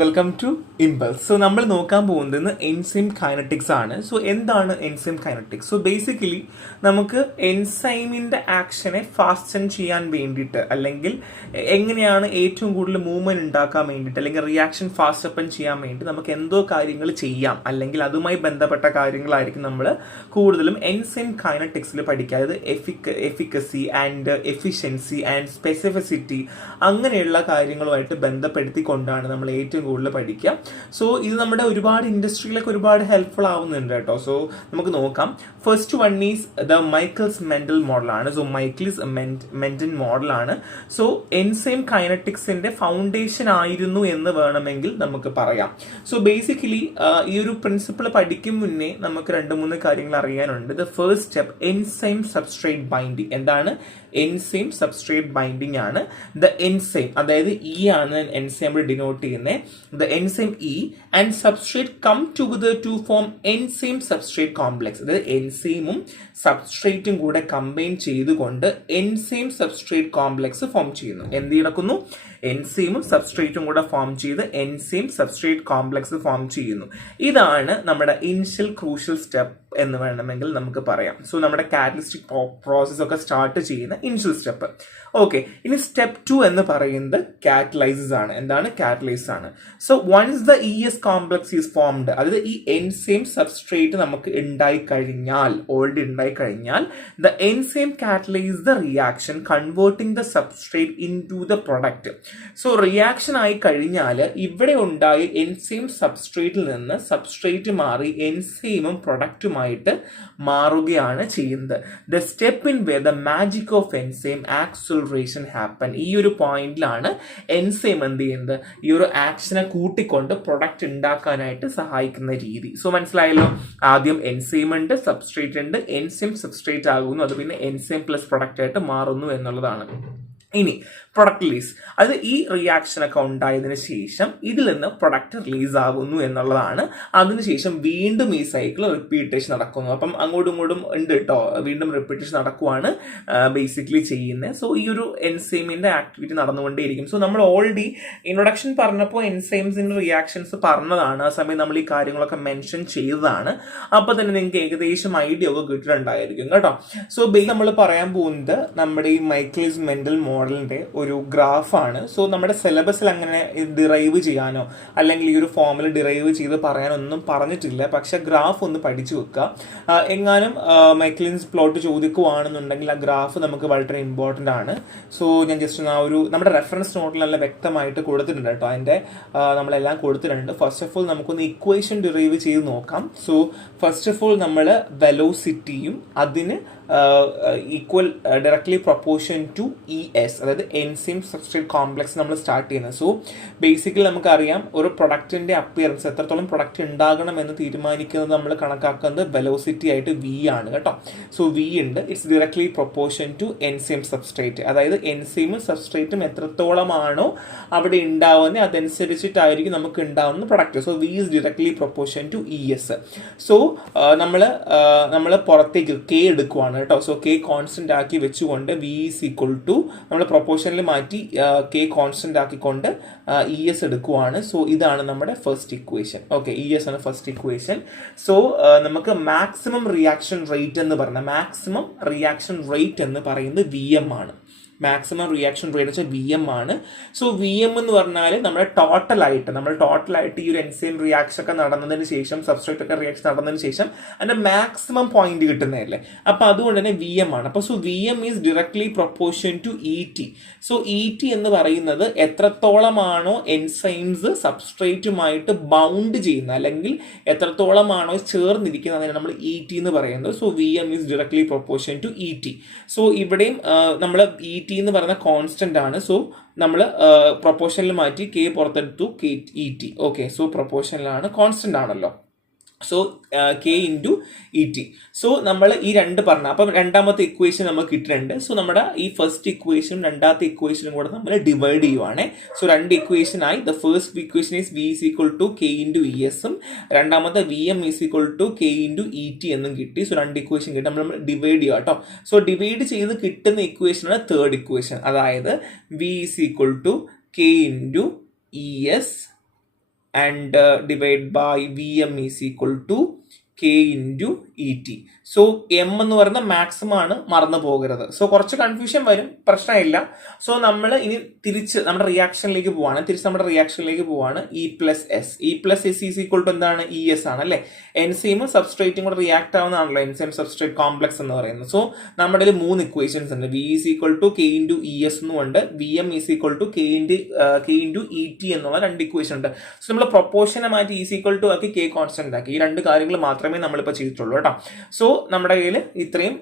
Welcome to impulse. So നമ്മൾ നോക്കാൻ പോകുന്നത് എൻസൈം കൈനറ്റിക്സ് ആണ്. സോ എന്താണ് എൻസൈം കൈനറ്റിക്സ്? സോ ബേസിക്കലി നമുക്ക് എൻസൈമിന്റെ ആക്ഷനെ ഫാസ്റ്റൻ ചെയ്യാൻ വേണ്ടിയിട്ട്, അല്ലെങ്കിൽ എങ്ങനെയാണ് ഏറ്റവും കൂടുതൽ മൂവ്മെന്റ് ഉണ്ടാക്കാൻ വേണ്ടിയിട്ട്, അല്ലെങ്കിൽ റിയാക്ഷൻ ഫാസ്റ്റ് അപ്പൻ ചെയ്യാൻ വേണ്ടി നമുക്ക് എന്തോ കാര്യങ്ങൾ ചെയ്യാം, അല്ലെങ്കിൽ അതുമായി ബന്ധപ്പെട്ട കാര്യങ്ങളായിരിക്കും നമ്മൾ കൂടുതലും എൻസൈം കൈനറ്റിക്സിൽ പഠിക്കുക. അതായത് efficacy and efficiency and specificity അങ്ങനെയുള്ള കാര്യങ്ങളുമായിട്ട് ബന്ധപ്പെടുത്തിക്കൊണ്ടാണ് നമ്മൾ ഏറ്റവും കൂടുതൽ പഠിക്കുക. സോ ഇത് നമ്മുടെ ഒരുപാട് ഇൻഡസ്ട്രിയിലൊക്കെ ഒരുപാട് ഹെൽപ്ഫുൾ ആവുന്നുണ്ട് കേട്ടോ. സോ നമുക്ക് നോക്കാം. First one is the Michaelis mental മോഡലാണ്. സോ മൈക്കിൾസ് മെന്റൻ മോഡലാണ്. സോ എൻസൈം കൈനറ്റിക്സിന്റെ ഫൗണ്ടേഷൻ ആയിരുന്നു എന്ന് വേണമെങ്കിൽ നമുക്ക് പറയാം. സോ ബേസിക്കലി ഈ ഒരു പ്രിൻസിപ്പിൾ പഠിക്കും മുന്നേ നമുക്ക് 2-3 കാര്യങ്ങൾ അറിയാനുണ്ട്. The first step enzyme substrate binding. എന്താണ് എൻസൈം സബ്സ്ട്രേറ്റ് ബൈൻഡിങ് ആണ്. ദ എൻസൈം, അതായത് ഇ ആണ് എൻസൈം ഡിനോട്ട് ചെയ്യുന്നത്. The enzyme E and substrate come together to form enzyme substrate complex. അതായത് എൻസൈമും സബ്സ്ട്രേറ്റും കൂടെ കമ്പൈൻ ചെയ്തുകൊണ്ട് എൻസൈം സബ്സ്ട്രേറ്റ് കോംപ്ലക്സ് ഫോം ചെയ്യുന്നു. എന്ത് നടക്കുന്നു? എൻസൈമും സബ്സ്ട്രേറ്റും കൂടെ ഫോം ചെയ്ത് എൻസൈം സബ്സ്ട്രേറ്റ് കോംപ്ലക്സ് ഫോം ചെയ്യുന്നു. ഇതാണ് നമ്മുടെ ഇനിഷ്യൽ ക്രൂഷ്യൽ സ്റ്റെപ്പ് എന്ന് വേണമെങ്കിൽ നമുക്ക് പറയാം. സോ നമ്മുടെ കാറ്റലിസ്റ്റിക് പ്രോസസ് ഒക്കെ സ്റ്റാർട്ട് ചെയ്യുന്ന ഇനിഷ്യൽ സ്റ്റെപ്പ്. ഓക്കെ, ഇനി സ്റ്റെപ്പ് 2 എന്ന് പറയുന്നത് കാറ്റലൈസിസ് ആണ്. എന്താണ്? കാറ്റലൈസ് ആണ്. So once the ES complex is formed, അതായത് ഈ എൻസൈം സബ്സ്ട്രേറ്റ് നമുക്ക് ഓൾറെഡി ഉണ്ടായി കഴിഞ്ഞാൽ the enzyme catalyse the reaction converting the substrate into the product. So reaction ആയി കഴിഞ്ഞാൽ ഇവിടെ ഉണ്ടായ എൻസൈം സബ്സ്ട്രേറ്റിൽ നിന്ന് സബ്സ്ട്രേറ്റ് മാറി എൻസൈമും പ്രൊഡക്റ്റുമായിട്ട് മാറുകയാണ് ചെയ്യുന്നത്. The step in way the magic of enzyme acceleration happen. ഈ ഒരു പോയിന്റിലാണ് എൻസൈം എന്ത് ചെയ്യുന്നത്? ഈ ഒരു ആക്ഷനെ കൂട്ടിക്കൊണ്ട് പ്രൊഡക്റ്റ് ഉണ്ടാക്കാനായിട്ട് സഹായിക്കുന്ന രീതി. സോ മനസ്സിലായല്ലോ. ആദ്യം എൻസൈം ഉണ്ട്, സബ്സ്ട്രേറ്റ് ഉണ്ട്, എൻസൈം സബ്സ്ട്രേറ്റ് ആകുന്നു, അത് പിന്നെ എൻസൈം പ്ലസ് പ്രൊഡക്റ്റ് ആയിട്ട് മാറുന്നു എന്നുള്ളതാണ്. ഇനി പ്രൊഡക്റ്റ് റിലീസ്, അത് ഈ റിയാക്ഷൻ ഒക്കെ ഉണ്ടായതിനു ശേഷം ഇതിൽ നിന്ന് പ്രൊഡക്റ്റ് റിലീസ് ആകുന്നു എന്നുള്ളതാണ്. അതിനുശേഷം വീണ്ടും ഈ സൈക്കിൾ റിപ്പീറ്റേഷൻ നടക്കുന്നു. അപ്പം അങ്ങോട്ടും ഇങ്ങോട്ടും ഉണ്ട് കേട്ടോ, വീണ്ടും റിപ്പീറ്റേഷൻ നടക്കുവാണ് ബേസിക്കലി ചെയ്യുന്നത്. സോ ഈ ഒരു എൻസൈമിന്റെ ആക്ടിവിറ്റി നടന്നുകൊണ്ടേയിരിക്കും. സോ നമ്മൾ ഓൾറെഡി ഇൻട്രൊഡക്ഷൻ പറഞ്ഞപ്പോൾ എൻസൈംസിന്റെ റിയാക്ഷൻസ് പറഞ്ഞതാണ്. ആ സമയം നമ്മൾ ഈ കാര്യങ്ങളൊക്കെ മെൻഷൻ ചെയ്തതാണ്. അപ്പൊ തന്നെ നിങ്ങൾക്ക് ഏകദേശം ഐഡിയ ഒക്കെ കിട്ടിയിട്ടുണ്ടായിരിക്കും കേട്ടോ. സോ നമ്മൾ പറയാൻ പോകുന്നത് നമ്മുടെ ഈ മൈക്കിൾസ് മെന്റൽ മോഡലിന്റെ ഒരു ഗ്രാഫാണ്. സോ നമ്മുടെ സിലബസിൽ അങ്ങനെ ഡിറൈവ് ചെയ്യാനോ അല്ലെങ്കിൽ ഈ ഒരു ഫോമിൽ ഡിറൈവ് ചെയ്ത് പറയാനൊന്നും പറഞ്ഞിട്ടില്ല. പക്ഷെ ഗ്രാഫ് ഒന്ന് പഠിച്ചു വെക്കുക. എങ്ങാനും മൈക്കിൾസ് പ്ലോട്ട് ചോദിക്കുവാണെന്നുണ്ടെങ്കിൽ ആ ഗ്രാഫ് നമുക്ക് വളരെ ഇമ്പോർട്ടൻ്റ് ആണ്. സോ ഞാൻ ജസ്റ്റ് നമ്മുടെ റെഫറൻസ് നോട്ടിൽ നല്ല വ്യക്തമായിട്ട് കൊടുത്തിട്ടുണ്ട് കേട്ടോ. അതിൻ്റെ നമ്മളെല്ലാം കൊടുത്തിട്ടുണ്ട്. ഫസ്റ്റ് ഓഫ് ഓൾ നമുക്കൊന്ന് ഇക്വേഷൻ ഡിറൈവ് ചെയ്ത് നോക്കാം. സോ ഫസ്റ്റ് ഓഫ് ഓൾ നമ്മൾ വെലോസിറ്റിയും അതിന് equal directly proportion to E S, അതായത് എൻസൈം സബ്സ്ട്രേറ്റ് കോംപ്ലക്സ് നമ്മൾ സ്റ്റാർട്ട് ചെയ്യുന്നത്. സോ ബേസിക്കലി നമുക്കറിയാം ഒരു പ്രൊഡക്റ്റിന്റെ അപ്പിയറൻസ് എത്രത്തോളം പ്രൊഡക്റ്റ് ഉണ്ടാകണം എന്ന് തീരുമാനിക്കുന്നത് നമ്മൾ കണക്കാക്കുന്നത് വെലോസിറ്റി ആയിട്ട് വി ആണ് കേട്ടോ. സോ വി ഉണ്ട്, it's directly proportion to enzyme substrate. അതായത് എൻസൈമും സബ്സ്ട്രേറ്റും എത്രത്തോളമാണോ അവിടെ ഉണ്ടാവുന്നത് അതനുസരിച്ചിട്ടായിരിക്കും നമുക്ക് ഉണ്ടാവുന്ന product. So V is directly proportion to E S. So നമ്മൾ പുറത്തേക്ക് കെ എടുക്കുവാണ് കേട്ടോ. സോ കെ കോൺസ്റ്റന്റ് ആക്കി വെച്ചുകൊണ്ട് വി ഈസ് ഈക്വൽ ടു നമ്മൾ പ്രൊപ്പോർഷനിൽ മാറ്റി കെ കോൺസ്റ്റന്റ് ആക്കിക്കൊണ്ട് ഇ എസ് എടുക്കുവാണ്. സോ ഇതാണ് നമ്മുടെ first equation. Okay, E S ആണ് ഫസ്റ്റ് ഇക്വേഷൻ. സോ നമുക്ക് മാക്സിമം റിയാക്ഷൻ റേറ്റ് എന്ന് പറയുന്നത് വി എം ആണ്. മാക്സിമം റിയാക്ഷൻ റേറ്റ് വെച്ചാൽ വി എം ആണ്. സോ വി എം എന്ന് പറഞ്ഞാൽ നമ്മുടെ ടോട്ടലായിട്ട് ഈ ഒരു എൻസൈം റിയാക്ഷൻ ഒക്കെ നടന്നതിന് ശേഷം, സബ്സ്ട്രേറ്റ് ഒക്കെ റിയാക്ഷൻ നടന്നതിന് ശേഷം അതിന്റെ മാക്സിമം പോയിന്റ് കിട്ടുന്നതല്ലേ. അപ്പൊ അതുകൊണ്ട് തന്നെ വി എം ആണ്. അപ്പൊ so V M is directly proportion to E T. So E T എന്ന് പറയുന്നത് എത്രത്തോളമാണോ എൻസൈംസ് സബ്സ്ട്രേറ്റുമായിട്ട് ബൗണ്ട് ചെയ്യുന്നത്, അല്ലെങ്കിൽ എത്രത്തോളമാണോ ചേർന്നിരിക്കുന്നത്, അതിനെ നമ്മൾ ഇ ടി എന്ന് പറയുന്നത്. So V M is directly proportion to E T. So ഇവിടെയും നമ്മൾ ഇ ടി എന്ന് പറയുന്ന കോൺസ്റ്റന്റ് ആണ്. സോ നമ്മൾ പ്രൊപ്പോർഷനിൽ മാറ്റി കെ പുറത്തെടുത്തു, K E T. Okay, so പ്രൊപ്പോർഷനിലാണ്, കോൺസ്റ്റന്റ് ആണല്ലോ. So K into E T. So നമ്മൾ ഈ രണ്ട് പറഞ്ഞ, അപ്പം രണ്ടാമത്തെ ഇക്വേഷൻ നമുക്ക് കിട്ടിയിട്ടുണ്ട്. സോ നമ്മുടെ ഈ ഫസ്റ്റ് ഇക്വേഷനും രണ്ടാമത്തെ ഇക്വേഷനും കൂടെ നമ്മൾ ഡിവൈഡ് ചെയ്യുവാണ്. സോ രണ്ട് ഇക്വേഷൻ ആയി. The first equation is V is equal to K into E എസും, രണ്ടാമത്തെ V M is equal to K into E T എന്നും കിട്ടി. സോ രണ്ട് ഇക്വേഷൻ കിട്ടി. നമ്മൾ ഡിവൈഡ് ചെയ്യുക കേട്ടോ. സോ ഡിവൈഡ് ചെയ്ത് കിട്ടുന്ന ഇക്വേഷനാണ് തേർഡ് ഇക്വേഷൻ. അതായത് V is equal to K into E S and divide by Vm is equal to K into ET. So M എന്ന് പറയുന്ന മാക്സിമം ആണ്, മറന്നു പോകരുത്. സോ കുറച്ച് കൺഫ്യൂഷൻ വരും, പ്രശ്നമില്ല. സോ നമ്മൾ ഇനി തിരിച്ച് നമ്മുടെ റിയാക്ഷനിലേക്ക് പോവാണ്. E plus S is equal to എന്താണ്? ഇ എസ് ആണ് അല്ലെ. എൻസൈമും സബ്സ്ട്രേറ്റും കൂടെ റിയാക്ട് ആവുന്നതാണല്ലോ എൻസൈം സബ്സ്ട്രേറ്റ് കോംപ്ലക്സ് എന്ന് പറയുന്നത്. സോ നമ്മുടെ 3 ഇക്വേഷൻസ് ഉണ്ട്. V is equal to K into E S എന്നുണ്ട്, V M is equal to K into E T എന്നുള്ള 2 ഇക്വേഷൻ ഉണ്ട്. സോ നമ്മൾ പ്രൊപ്പോർഷനെ മാറ്റി ഈസ് ഈക്വൽ ടു ആക്കി കെ കോൺസ്റ്റന്റ് ആക്കി. ഈ 2 കാര്യങ്ങൾ മാത്രമേ നമ്മളിപ്പോൾ ചെയ്തിട്ടുള്ളൂ കേട്ടോ. സോ നമ്മുടെ കയ്യിൽ ഇത്രയും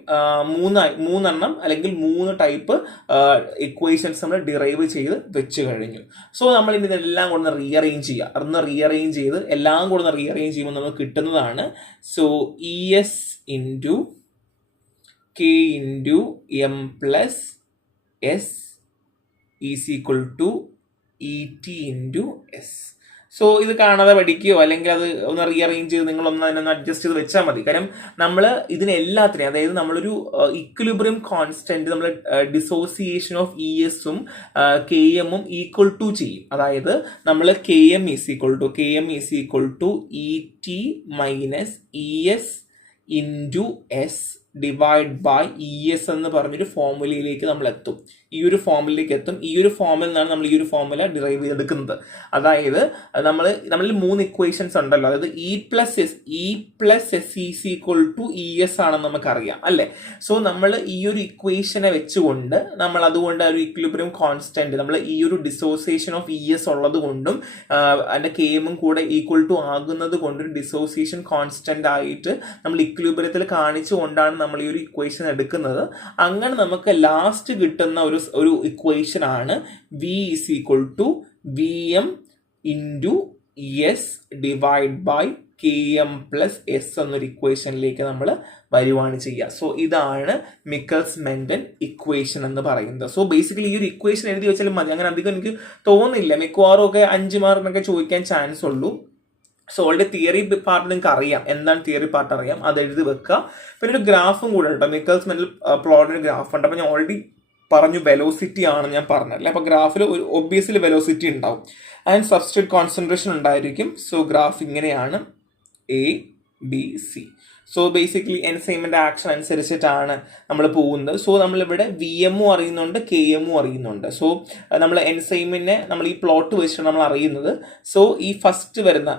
3 അല്ലെങ്കിൽ 3 ടൈപ്പ് ഇക്വേഷൻസ് നമ്മൾ ഡിറൈവ് ചെയ്ത് വെച്ച് കഴിഞ്ഞു. സോ നമ്മൾ ഇനി ഇതെല്ലാം കൂടെ റീഅറേഞ്ച് ചെയ്ത് എല്ലാം കൂടെ റീഅറേഞ്ച് ചെയ്യുമ്പോൾ നമുക്ക് കിട്ടുന്നതാണ്. So E S into K into M plus S is equal to E T into S. So ഇത് കാണാതെ പഠിക്കുകയോ അല്ലെങ്കിൽ അത് ഒന്ന് റീഅറേഞ്ച് ചെയ്ത് നിങ്ങളൊന്ന് അതിനൊന്ന് അഡ്ജസ്റ്റ് ചെയ്ത് വെച്ചാൽ മതി. കാരണം നമ്മൾ ഇതിനെല്ലാത്തിനെയും, അതായത് നമ്മളൊരു ഇക്വിലിബ്രിയം കോൺസ്റ്റന്റ് നമ്മൾ ഡിസോസിയേഷൻ ഓഫ് ഇ എസും കെ എമ്മും ഈക്വൽ ടു ചെയ്യും. അതായത് നമ്മൾ K M is equal to E T minus E S into S divide by E S എന്ന് പറഞ്ഞൊരു ഫോർമുലയിലേക്ക് നമ്മൾ എത്തും. ഈ ഒരു ഫോമിൽ നിന്നാണ് നമ്മൾ ഈ ഒരു ഫോർമുല ഡിറൈവ് ചെയ്തെടുക്കുന്നത്. അതായത് നമ്മളിൽ 3 ഇക്വേഷൻസ് ഉണ്ടല്ലോ, അതായത് E plus S is equal to E S ആണെന്ന് നമുക്കറിയാം അല്ലേ. സോ നമ്മൾ ഈ ഒരു ഇക്വേഷനെ വെച്ചുകൊണ്ട് നമ്മൾ അതുകൊണ്ട് ഒരു ഇക്വിലിബ്രിയം കോൺസ്റ്റന്റ് നമ്മൾ ഈ ഒരു ഡിസോസിയേഷൻ ഓഫ് ഇ എസ് ഉള്ളത് കൊണ്ടും അതിന്റെ കെ എമ്മും കൂടെ ഈക്വൽ ടു ആകുന്നത് കൊണ്ടൊരു ഡിസോസിയേഷൻ കോൺസ്റ്റന്റ് ആയിട്ട് നമ്മൾ ഇക്വിലിബ്രിയത്തിൽ കാണിച്ചുകൊണ്ടാണ് നമ്മൾ ഈ ഒരു ഇക്വേഷൻ എടുക്കുന്നത്. അങ്ങനെ നമുക്ക് ലാസ്റ്റ് കിട്ടുന്ന ഒരു ഇക്വേഷൻ ആണ് V is equal to V M into S divide by K M plus S എന്നൊരു ഇക്വേഷനിലേക്ക് നമ്മൾ വരുവാണ് ചെയ്യുക. സോ ഇതാണ് മിക്കൽസ് മെന്റൻ ഇക്വേഷൻ എന്ന് പറയുന്നത്. സോ ബേസിക്കലി ഈ ഒരു ഇക്വേഷൻ എഴുതി വെച്ചാലും മതി. അങ്ങനെ അധികം എനിക്ക് തോന്നുന്നില്ല, മിക്കവാറും ഒക്കെ 5 മാർക്കിനൊക്കെ ചോദിക്കാൻ ചാൻസ് ഉള്ളൂ. സോ ഓൾറെഡി തിയറി പാർട്ട് നിങ്ങൾക്ക് അറിയാം, എന്താണ് തിയറി പാർട്ട് അറിയാം, അത് എഴുതി വെക്കുക. പിന്നെ ഒരു ഗ്രാഫും കൂടെ ഉണ്ട്, മിക്കൽസ് മെന്റൽ പ്ലോട്ടിന് ഗ്രാഫ് ഉണ്ട്. അപ്പോൾ ഞാൻ ഓൾറെഡി പറഞ്ഞു വെലോസിറ്റി ആണെന്ന് ഞാൻ പറഞ്ഞല്ലേ. അപ്പോൾ ഗ്രാഫിൽ ഒരു ഒബ്വിയസ്ലി വെലോസിറ്റി ഉണ്ടാവും ആൻഡ് സബ്സ്ട്രേറ്റ് കോൺസെൻട്രേഷൻ ഉണ്ടായിരിക്കും. സോ ഗ്രാഫ് ഇങ്ങനെയാണ് A B C. So basically എൻസൈമിന്റെ ആക്ഷൻ അനുസരിച്ചിട്ടാണ് നമ്മൾ പോകുന്നത്. സോ നമ്മളിവിടെ വി എമ്മും അറിയുന്നുണ്ട്, കെ എമ്മും അറിയുന്നുണ്ട്. സോ നമ്മൾ എൻസൈമിനെ നമ്മൾ ഈ പ്ലോട്ട് വെച്ചിട്ട് നമ്മൾ അറിയുന്നത്. സോ ഈ ഫസ്റ്റ് വരുന്ന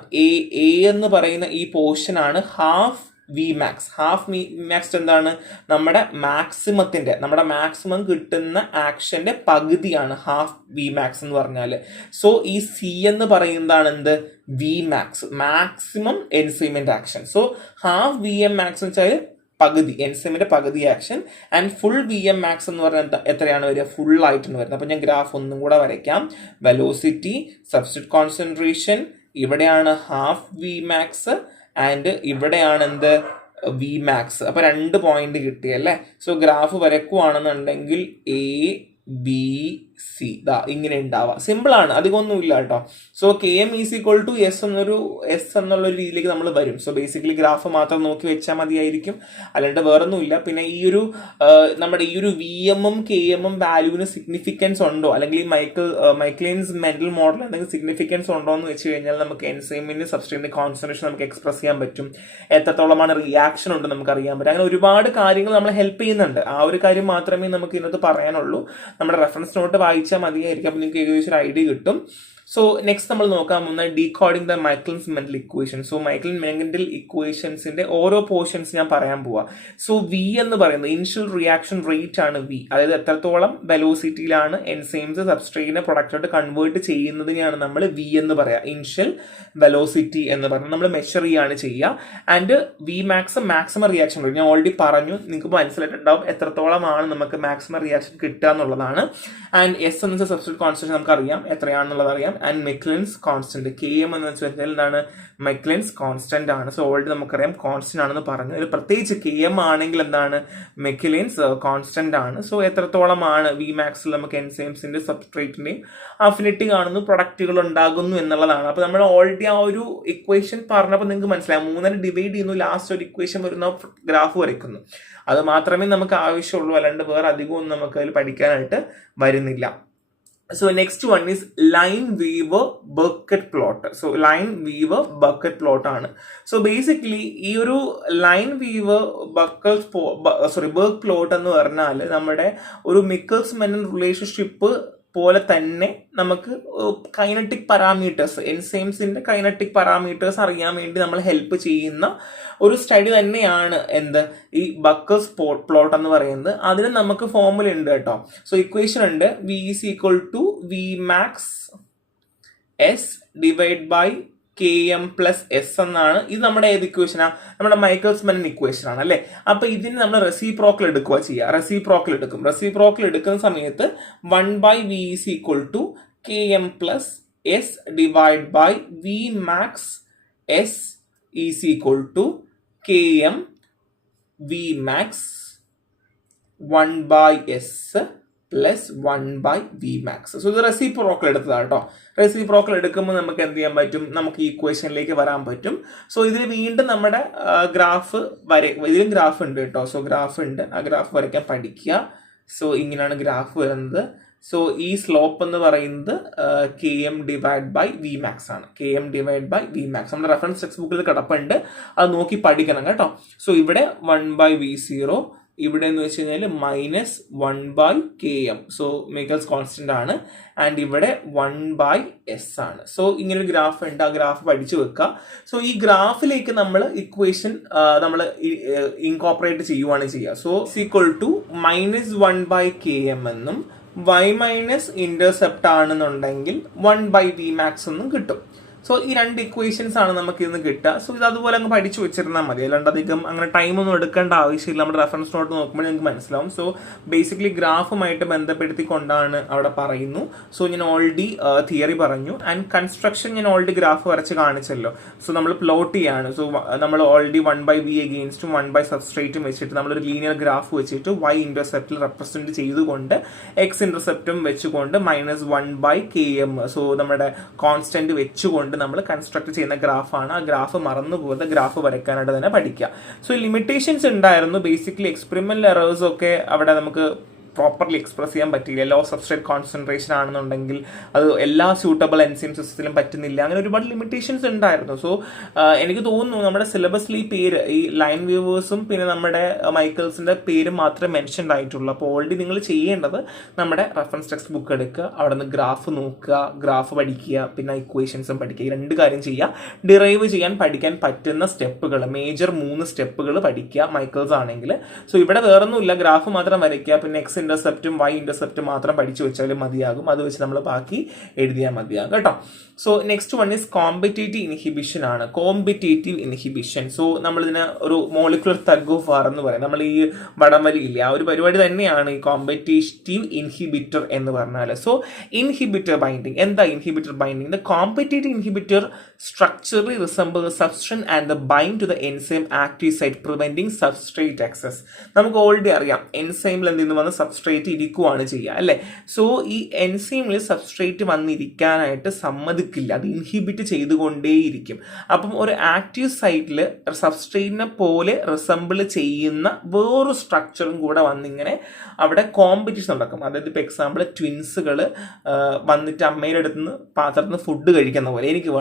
എ എന്ന് പറയുന്ന ഈ പോർഷൻ ആണ് ഹാഫ് വി മാക്സ് എന്താണ്? നമ്മുടെ മാക്സിമം കിട്ടുന്ന ആക്ഷന്റെ പകുതിയാണ് ഹാഫ് വി മാക്സ് എന്ന് പറഞ്ഞാൽ. സോ ഈ സി എന്ന് പറയുന്നതാണ് എന്ത്? വി മാക്സിമം എൻസൈമിന്റെ action. So half V M max എന്ന് വെച്ചാൽ പകുതി, എൻസൈമിന്റെ പകുതി action. And full V M max എന്ന് പറഞ്ഞാൽ എത്രയാണ് വരിക? ഫുൾ ആയിട്ടാണ് വരുന്നത്. അപ്പൊ ഞാൻ ഗ്രാഫ് ഒന്നും കൂടെ വരയ്ക്കാം. വെലോസിറ്റി, സബ്സ്ട്രേറ്റ് കോൺസെൻട്രേഷൻ, ഇവിടെയാണ് ഹാഫ് വി മാക്സ് ആൻഡ് ഇവിടെയാണ് എന്ത്? V max. അപ്പൊ 2 പോയിന്റ് കിട്ടിയല്ലേ. സോ ഗ്രാഫ് വരക്കുവാണെന്നുണ്ടെങ്കിൽ എ ബി സി ഇങ്ങനെ ഉണ്ടാവാം. സിമ്പിൾ ആണ്, അധികമൊന്നും ഇല്ല കേട്ടോ. So K M is equal to S എന്നുള്ള രീതിയിലേക്ക് നമ്മൾ വരും. സോ ബേസിക്കലി ഗ്രാഫ് മാത്രം നോക്കി വെച്ചാൽ മതിയായിരിക്കും, അല്ലാണ്ട് വേറൊന്നും ഇല്ല. പിന്നെ നമ്മുടെ ഈ ഒരു വി എമ്മും കെ എമ്മും വാല്യൂവിന് സിഗ്നിഫിക്കൻസ് ഉണ്ടോ, അല്ലെങ്കിൽ ഈ മൈക്ലിൻസ് മെന്റൽ മോഡൽ എന്തെങ്കിലും സിഗ്നിഫിക്കൻസ് ഉണ്ടോ എന്ന് വെച്ച് കഴിഞ്ഞാൽ നമുക്ക് എൻസൈമിന്റെ സബ്സ്ട്രേറ്റിന്റെ കോൺസെൻട്രേഷൻ നമുക്ക് എക്സ്പ്രസ് ചെയ്യാൻ പറ്റും, എത്രത്തോളമാണ് റിയാക്ഷൻ ഉണ്ട് നമുക്ക് അറിയാൻ പറ്റും. അങ്ങനെ ഒരുപാട് കാര്യങ്ങൾ നമ്മളെ ഹെൽപ്പ് ചെയ്യുന്നുണ്ട്. ആ ഒരു കാര്യം മാത്രമേ നമുക്ക് ഇതിനകത്ത് പറയാനുള്ളൂ. നമ്മുടെ റെഫറൻസ് നോട്ട് വായിച്ചാൽ മതിയായിരിക്കും, അപ്പോൾ നിങ്ങൾക്ക് ഏകദേശം ഒരു ഐഡിയ കിട്ടും. സോ നെക്സ്റ്റ് നമ്മൾ നോക്കാൻ പോകുന്ന ഡീകോഡിംഗ് ദ മൈക്കിൾസ് മെന്റൽ ഇക്വേഷൻ. സോ മൈക്കിൾ മെന്റൽ ഇക്വേഷൻസിന്റെ ഓരോ പോർഷൻസ് ഞാൻ പറയാൻ പോവാ. സോ വി എന്ന് പറയുന്നത് ഇനിഷ്യൽ റിയാക്ഷൻ റേറ്റ് ആണ് വി, അതായത് എത്രത്തോളം വെലോസിറ്റിയിലാണ് എൻസൈംസ് സബ്സ്ട്രേറ്റിനെ പ്രൊഡക്റ്റായിട്ട് കൺവേർട്ട് ചെയ്യുന്നതിനെയാണ് നമ്മൾ വി എന്ന് പറയാം. ഇനിഷ്യൽ വെലോസിറ്റി എന്ന് പറഞ്ഞാൽ നമ്മൾ മെഷർ ചെയ്യാണ് ചെയ്യുക. And we maximum reaction rate ഞാൻ ഓൾറെഡി പറഞ്ഞു, നിങ്ങൾക്ക് മനസ്സിലായിട്ടുണ്ടാവും എത്രത്തോളമാണ് നമുക്ക് മാക്സിമം റിയാക്ഷൻ കിട്ടുക എന്നുള്ളതാണ്. ആൻഡ് എസ് എന്ന് വെച്ചാൽ സബ്സ്ട്രേറ്റ് കോൺസെൻട്രേഷൻ നമുക്ക് അറിയാം എത്രയാണെന്നുള്ളത് അറിയാം. ആൻഡ് മെക്ലിൻസ് കോൺസ്റ്റന്റ്, കെ എം എന്ന് വെച്ചാൽ എന്താണ്? മെക്ലിൻസ് കോൺസ്റ്റന്റ് ആണ്. സോ ഓൾറെഡി നമുക്കറിയാം കോൺസ്റ്റന്റ് ആണെന്ന് പറഞ്ഞു. ഒരു പ്രത്യേകിച്ച് കെ എം ആണെങ്കിൽ എന്താണ്? മെക്ലിൻസ് കോൺസ്റ്റന്റ് ആണ്. സോ എത്രത്തോളമാണ് വി മാക്സിൽ നമുക്ക് എൻസൈംസിന്റെ സബ്സ്ട്രേറ്റിന്റെയും അഫിനിറ്റി കാണുന്നു, പ്രൊഡക്റ്റുകൾ ഉണ്ടാകുന്നു എന്നുള്ളതാണ്. അപ്പൊ നമ്മൾ ഓൾറെഡി ആ ഒരു ഇക്വേഷൻ പറഞ്ഞപ്പോൾ നിങ്ങൾക്ക് മനസ്സിലാവും. 3 ഡിവൈഡ് ചെയ്യുന്നു, ലാസ്റ്റ് ഒരു ഇക്വേഷൻ വരുന്ന ഗ്രാഫ് വരയ്ക്കുന്നു. അത് മാത്രമേ നമുക്ക് ആവശ്യമുള്ളൂ, അല്ലാണ്ട് വേറെ അധികമൊന്നും നമുക്ക് അതിൽ പഠിക്കാനായിട്ട് വരുന്നില്ല. So next one is Lineweaver-Burkett plot. So Lineweaver-Burkett plot ആണ്. So basically ഈ ഒരു Lineweaver-Burkett Burke plot എന്ന് പറഞ്ഞാൽ നമ്മുടെ ഒരു മിക്കൽസ് മെനൻ റിലേഷൻഷിപ്പ് പോലെ തന്നെ നമുക്ക് കൈനറ്റിക് പാരാമീറ്റേഴ്സ്, എൻസൈംസിന്റെ കൈനറ്റിക് പാരാമീറ്റേഴ്സ് അറിയാൻ വേണ്ടി നമ്മൾ ഹെൽപ്പ് ചെയ്യുന്ന ഒരു സ്റ്റഡി തന്നെയാണ് എന്ത് ഈ ബക്കേഴ്സ് പ്ലോട്ട് എന്ന് പറയുന്നത്. അതിന് നമുക്ക് ഫോർമുല ഉണ്ട് കേട്ടോ. സോ ഇക്വേഷൻ ഉണ്ട്, V is equal to V max S divide by K M plus S എന്നാണ്. ഇത് നമ്മുടെ ഏത് ഇക്വേഷനാ? നമ്മുടെ മൈക്കൽസ് മെനൻ ഇക്വേഷൻ ആണ് അല്ലെ. അപ്പൊ ഇതിന് നമ്മൾ റെസിപ്രോക്കൽ എടുക്കുക ചെയ്യുക. റെസിപ്രോക്കൽ എടുക്കുന്ന സമയത്ത് 1 / v is equal to K M plus S divide by V max S is equal to K M V max 1/s plus 1/v max. So ഇത് റെസിപ്രോക്കൽ എടുത്തതാണ് കേട്ടോ. റെസിപ്രോക്കൽ എടുക്കുമ്പോൾ നമുക്ക് എന്ത് ചെയ്യാൻ പറ്റും? നമുക്ക് ഈ ഇക്വേഷനിലേക്ക് വരാൻ പറ്റും. സോ ഇതിൽ വീണ്ടും നമ്മുടെ ഗ്രാഫ് ഇതിലും ഗ്രാഫ് ഉണ്ട് കേട്ടോ. സോ ഗ്രാഫ് ഉണ്ട്, ആ ഗ്രാഫ് വരയ്ക്കാൻ പഠിക്കുക. സോ ഇങ്ങനെയാണ് ഗ്രാഫ് വരുന്നത്. സോ ഈ സ്ലോപ്പ് എന്ന് പറയുന്നത് K M divide by V max ആണ്. K M divide by V max നമ്മുടെ റെഫറൻസ് ടെക്സ്റ്റ് ബുക്കിൽ കിടപ്പുണ്ട്, അത് നോക്കി പഠിക്കണം കേട്ടോ. സോ ഇവിടെ 1/v0, ഇവിടെ എന്ന് വെച്ച് കഴിഞ്ഞാൽ -1/km. സോ മിക്കൽസ് കോൺസ്റ്റന്റ് ആണ്. ആൻഡ് ഇവിടെ 1/s ആണ്. സോ ഇങ്ങനെ ഒരു ഗ്രാഫ് ഉണ്ട്, ആ ഗ്രാഫ് പഠിച്ചു വെക്കുക. സോ ഈ ഗ്രാഫിലേക്ക് നമ്മൾ ഇക്വേഷൻ നമ്മൾ ഇൻകോപ്പറേറ്റ് ചെയ്യുവാണ് ചെയ്യുക. സോ ഈക്വൽ ടു -1/km എന്നും y മൈനസ് ഇന്റർസെപ്റ്റ് ആണെന്നുണ്ടെങ്കിൽ 1/v മാക്സ് എന്നും കിട്ടും. സോ ഈ രണ്ട് ഇക്വേഷൻസ് ആണ് നമുക്ക് ഇന്ന് കിട്ടുക. സോ ഇത് അതുപോലെ അങ്ങ് പഠിച്ചു വെച്ചിരുന്നാൽ മതി, അല്ലാണ്ട് അധികം അങ്ങനെ ടൈമൊന്നും എടുക്കേണ്ട ആവശ്യമില്ല. നമ്മുടെ റെഫറൻസ് നോട്ട് നോക്കുമ്പോൾ നിങ്ങൾക്ക് മനസ്സിലാവും. സോ ബേസിക്കലി ഗ്രാഫുമായിട്ട് ബന്ധപ്പെടുത്തിക്കൊണ്ടാണ് അവിടെ പറയുന്നു. സോ ഞാൻ ഓൾറെഡി തിയറി പറഞ്ഞു ആൻഡ് കൺസ്ട്രക്ഷൻ ഞാൻ ഓൾറെഡി ഗ്രാഫ് വരച്ച് കാണിച്ചല്ലോ. സോ നമ്മൾ പ്ലോട്ട് ചെയ്യാണ്. സോ നമ്മൾ ഓൾറെഡി 1/v അഗെയിൻസ്റ്റും 1/ സബ്സ്ട്രേറ്റും വെച്ചിട്ട് നമ്മളൊരു ലീനിയർ ഗ്രാഫ് വെച്ചിട്ട് y ഇന്റർസെപ്റ്റിൽ റെപ്രസെന്റ് ചെയ്തുകൊണ്ട് x ഇന്റർസെപ്റ്റും വെച്ചുകൊണ്ട് -1/km സോ നമ്മുടെ കോൺസ്റ്റന്റ് വെച്ചുകൊണ്ട് നമ്മൾ കൺസ്ട്രക്ട് ചെയ്യുന്ന ഗ്രാഫാണ്. ആ ഗ്രാഫ് മറന്നു പോകാതെ ഗ്രാഫ് വരയ്ക്കാനായിട്ട് തന്നെ പഠിക്കുക. സോ ലിമിറ്റേഷൻസ് ഉണ്ടായിരുന്നു. ബേസിക്കലി എക്സ്പെരിമെന്റൽ എറേഴ്സ് ഒക്കെ അവിടെ നമുക്ക് പ്രോപ്പർലി എക്സ്പ്രസ് ചെയ്യാൻ പറ്റിയില്ല. ലോ സബ്സ്ട്രേറ്റ് കോൺസെൻട്രേഷൻ ആണെന്നുണ്ടെങ്കിൽ അത് എല്ലാ സ്യൂട്ടബിൾ എൻസൈം സിസ്റ്റത്തിലും പറ്റുന്നില്ല. അങ്ങനെ ഒരുപാട് ലിമിറ്റേഷൻസ് ഉണ്ടായിരുന്നു. സോ എനിക്ക് തോന്നുന്നു നമ്മുടെ സിലബസിൽ ഈ പേര്, ഈ ലൈൻവീവേഴ്സും പിന്നെ നമ്മുടെ മൈക്കിൾസിന്റെ പേര് മാത്രമേ മെൻഷൻഡ് ആയിട്ടുള്ളൂ. അപ്പോൾ ഓൾറെഡി നിങ്ങൾ ചെയ്യേണ്ടത് നമ്മുടെ റെഫറൻസ് ടെക്സ്റ്റ് ബുക്ക് എടുക്കുക, അവിടെ നിന്ന് ഗ്രാഫ് നോക്കുക, ഗ്രാഫ് പഠിക്കുക, പിന്നെ ഇക്വേഷൻസും പഠിക്കുക. ഈ രണ്ട് കാര്യം ചെയ്യുക. ഡിറൈവ് ചെയ്യാൻ പഠിക്കാൻ പറ്റുന്ന സ്റ്റെപ്പുകൾ, മേജർ 3 സ്റ്റെപ്പുകൾ പഠിക്കുക മൈക്കിൾസ് ആണെങ്കിൽ. സോ ഇവിടെ വേറൊന്നുമില്ല, ഗ്രാഫ് മാത്രം വരയ്ക്കുക, പിന്നെ എക്സ് ഇന്റർസെപ്റ്റും y ഇന്റർസെപ്റ്റും മാത്രം പഠിച്ചു വെച്ചാലും മതിയാകും. അത് വെച്ച് നമ്മൾ ബാക്കി എഴുതിയാൽ മതിയാകും കേട്ടോ. So next one is competitive inhibition ആണ്. കോമ്പറ്റേറ്റീവ് ഇൻഹിബിഷൻ, സോ നമ്മളിതിന് ഒരു മോളിക്കുലർ തഗ് ഓഫ് വാർ എന്ന് പറയും. നമ്മൾ ഈ വടംവലിയില്ലേ, ആ ഒരു പരിപാടി തന്നെയാണ് ഈ കോമ്പറ്റേറ്റീവ് ഇൻഹിബിറ്റർ എന്ന് പറഞ്ഞാൽ. സോ ഇൻഹിബിറ്റർ ബൈൻഡിങ്, എന്താ inhibitor binding? The competitive inhibitor structurally resemble the substrate and the bind to the enzyme active site preventing substrate access. നമുക്ക് ഓൾറെഡി അറിയാം എൻസൈമിൽ എന്തെന്ന് വന്ന് സബ്സ്ട്രേറ്റ് ഇരിക്കുവാണ് ചെയ്യുക അല്ലേ. സോ ഈ എൻസൈമിൽ സബ്സ്ട്രേറ്റ് വന്നിരിക്കാനായിട്ട് സമ്മതിക്കില്ല, അത് ഇൻഹിബിറ്റ് ചെയ്തുകൊണ്ടേയിരിക്കും. അപ്പം ഒരു ആക്റ്റീവ് സൈറ്റിൽ സബ്സ്ട്രേറ്റിനെ പോലെ റിസംബിൾ ചെയ്യുന്ന വേറൊരു സ്ട്രക്ചറും കൂടെ വന്നിങ്ങനെ അവിടെ കോമ്പറ്റീഷൻ നടക്കും. അതായത് ഇപ്പോൾ എക്സാമ്പിൾ ട്വിൻസുകൾ വന്നിട്ട് അമ്മയുടെ അടുത്ത് നിന്ന് പാത്രത്തിൽ നിന്ന് ഫുഡ് കഴിക്കുന്ന പോലെ എനിക്ക്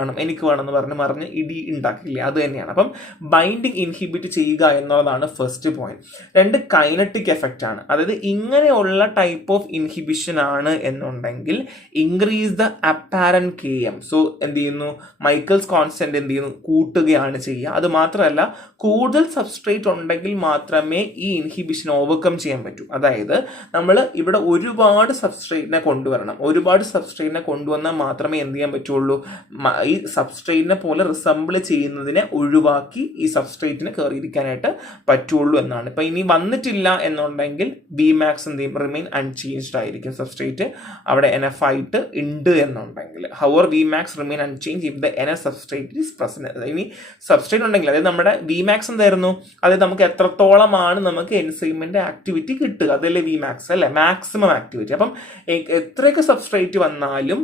വേണം എന്ന് പറഞ്ഞ് ഇടി ഉണ്ടാക്കില്ല, അത് തന്നെയാണ്. അപ്പം ബൈൻഡിങ് ഇൻഹിബിറ്റ് ചെയ്യുക എന്നുള്ളതാണ് ഫസ്റ്റ് പോയിന്റ്. 2 കൈനറ്റിക് എഫക്റ്റ് ആണ്. അതായത് ഇങ്ങനെയുള്ള ടൈപ്പ് ഓഫ് ഇൻഹിബിഷൻ ആണ് എന്നുണ്ടെങ്കിൽ increase the apparent km. So എന്ത് ചെയ്യുന്നു, മൈക്കിൾസ് കോൺസ്റ്റന്റ് എന്ത് ചെയ്യുന്നു, കൂട്ടുകയാണ് ചെയ്യുക. അത് മാത്രമല്ല കൂടുതൽ സബ്സ്ട്രേറ്റ് ഉണ്ടെങ്കിൽ മാത്രമേ ഈ ഇൻഹിബിഷൻ ഓവർകം ചെയ്യാൻ പറ്റൂ. അതായത് നമ്മൾ ഇവിടെ ഒരുപാട് സബ്സ്ട്രേറ്റിനെ കൊണ്ടുവന്നാൽ മാത്രമേ എന്ത് ചെയ്യാൻ പറ്റുള്ളൂ, ഈ സബ്സ്ട്രേറ്റിനെ പോലെ റിസംബിൾ ചെയ്യുന്നതിനെ ഒഴിവാക്കി ഈ സബ്സ്ട്രേറ്റിന് കയറിയിരിക്കാനായിട്ട് പറ്റുള്ളൂ എന്നാണ്. ഇപ്പം ഇനി വന്നിട്ടില്ല എന്നുണ്ടെങ്കിൽ ബി മാക്സ് എന്ത് ചെയ്യും, റിമെയിൻ അൺചേഞ്ച്ഡ് ആയിരിക്കും. സബ്സ്ട്രേറ്റ് അവിടെ NF ആയിട്ട് ഉണ്ട് എന്നുണ്ടെങ്കിൽ. However V max remain unchanged if the NF substrate is present. ഇനി സബ്സ്ട്രേറ്റ് ഉണ്ടെങ്കിൽ, അതായത് നമ്മുടെ വി മാക്സ് എന്തായിരുന്നു, അതായത് നമുക്ക് എത്രത്തോളമാണ് നമുക്ക് എൻസൈമിന്റെ ആക്ടിവിറ്റി കിട്ടുക, അതല്ലേ വി മാക്സ് അല്ലെ, മാക്സിമം ആക്ടിവിറ്റി. അപ്പം എത്രയൊക്കെ സബ്സ്ട്രേറ്റ് വന്നാലും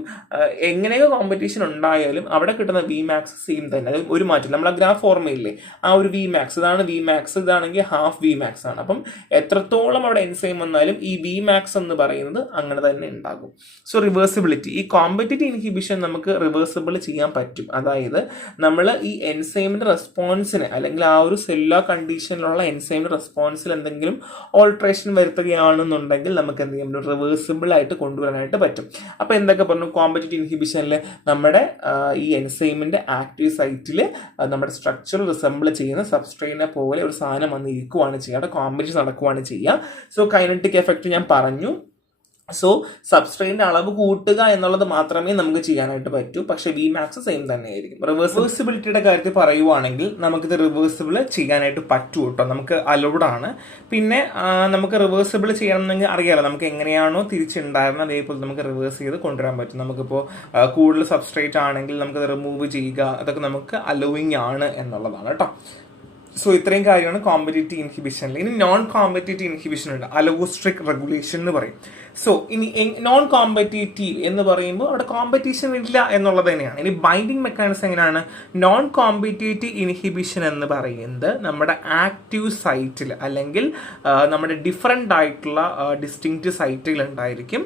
എങ്ങനെയൊക്കെ കോമ്പറ്റീഷൻ ഉണ്ടായാലും അവിടെ കിട്ടുന്ന വി മാക്സ് സെയിം തന്നെ, അത് ഒരു മാറ്റം. നമ്മൾ ആ ഗ്രാഫ് ഓർമ്മയില്ലേ, ആ ഒരു വി മാക്സ്, ഇതാണ് വി മാക്സ്, ഇതാണെങ്കിൽ ഹാഫ് വി മാക്സ് ആണ്. അപ്പം എത്രത്തോളം അവിടെ എൻസൈം വന്നാലും എന്തായാലും ഈ വി മാക്സ് എന്ന് പറയുന്നത് അങ്ങനെ തന്നെ ഉണ്ടാകും. സോ റിവേഴ്സിബിലിറ്റി, ഈ കോമ്പറ്റിറ്റീവ് ഇൻഹിബിഷൻ നമുക്ക് റിവേഴ്സിബിൾ ചെയ്യാൻ പറ്റും. അതായത് നമ്മൾ ഈ എൻസൈമിന്റെ റെസ്പോൺസിന് അല്ലെങ്കിൽ ആ ഒരു സെല്ലുലാർ കണ്ടീഷനിലുള്ള എൻസൈമിന്റെ റെസ്പോൺസിൽ എന്തെങ്കിലും ഓൾട്രേഷൻ വരുത്തുകയാണെന്നുണ്ടെങ്കിൽ നമുക്ക് എന്ത് ചെയ്യാൻ പറ്റും, റിവേഴ്സിബിൾ ആയിട്ട് കൊണ്ടുവരാനായിട്ട് പറ്റും. അപ്പോൾ എന്തൊക്കെ പറഞ്ഞു, കോമ്പറ്റിറ്റീവ് ഇൻഹിബിഷനിൽ നമ്മുടെ ഈ എൻസൈമിന്റെ ആക്റ്റീവ് സൈറ്റിൽ നമ്മുടെ സ്ട്രക്ചർ റിസംബിൾ ചെയ്യുന്ന സബ്സ്ട്രേറ്റിനെ പോലെ ഒരു സാധനം വന്ന് ഇരിക്കുവാണ് ചെയ്യുക, അവിടെ കോമ്പറ്റിഷൻ നടക്കുവാണ് ചെയ്യുക. സോ കൈനറ്റിക് എഫക്റ്റ് ഞാൻ പറഞ്ഞു. സോ സബ്സ്ട്രേറ്റിന്റെ അളവ് കൂട്ടുക എന്നുള്ളത് മാത്രമേ നമുക്ക് ചെയ്യാനായിട്ട് പറ്റൂ. പക്ഷേ വി മാക്സ് സെയിം തന്നെ ആയിരിക്കും. റിവേഴ്സിബിലിറ്റിയുടെ കാര്യത്തിൽ പറയുവാണെങ്കിൽ നമുക്കിത് റിവേഴ്സിബിൾ ചെയ്യാനായിട്ട് പറ്റൂ കേട്ടോ, നമുക്ക് അലൗഡ് ആണ്. പിന്നെ നമുക്ക് റിവേഴ്സിബിൾ ചെയ്യണമെങ്കിൽ അറിയാലോ, നമുക്ക് എങ്ങനെയാണോ തിരിച്ചുണ്ടായിരുന്നത് അതേപോലെ നമുക്ക് റിവേഴ്സ് ചെയ്ത് കൊണ്ടുവരാൻ പറ്റും. നമുക്കിപ്പോൾ കൂടുതൽ സബ്സ്ട്രേറ്റ് ആണെങ്കിൽ നമുക്കത് റിമൂവ് ചെയ്യുക, അതൊക്കെ നമുക്ക് അലൗവിങ് ആണ് എന്നുള്ളതാണ് കേട്ടോ. സോ ഇത്രയും കാര്യമാണ് കോമ്പറ്റിറ്റീവ് ഇൻഹിബിഷനിൽ. ഇനി നോൺ കോമ്പറ്റിറ്റീവ് ഇൻഹിബിഷൻ ഉണ്ട്, അലോസ്ട്രിക് റെഗുലേഷൻ എന്ന് പറയും. സോ ഇനി നോൺ കോമ്പറ്റിറ്റീവ് എന്ന് പറയുമ്പോൾ അവിടെ കോമ്പറ്റീഷൻ ഇല്ല എന്നുള്ളത് തന്നെയാണ്. ഇനി ബൈൻഡിങ് മെക്കാനിസം എങ്ങനെയാണ്? നോൺ കോമ്പറ്റീറ്റീവ് ഇൻഹിബിഷൻ എന്ന് പറയുന്നത് നമ്മുടെ ആക്റ്റീവ് സൈറ്റിൽ അല്ലെങ്കിൽ നമ്മുടെ ഡിഫറെൻ്റ് ആയിട്ടുള്ള ഡിസ്റ്റിങ്ക്റ്റ് സൈറ്റുകൾ ഉണ്ടായിരിക്കും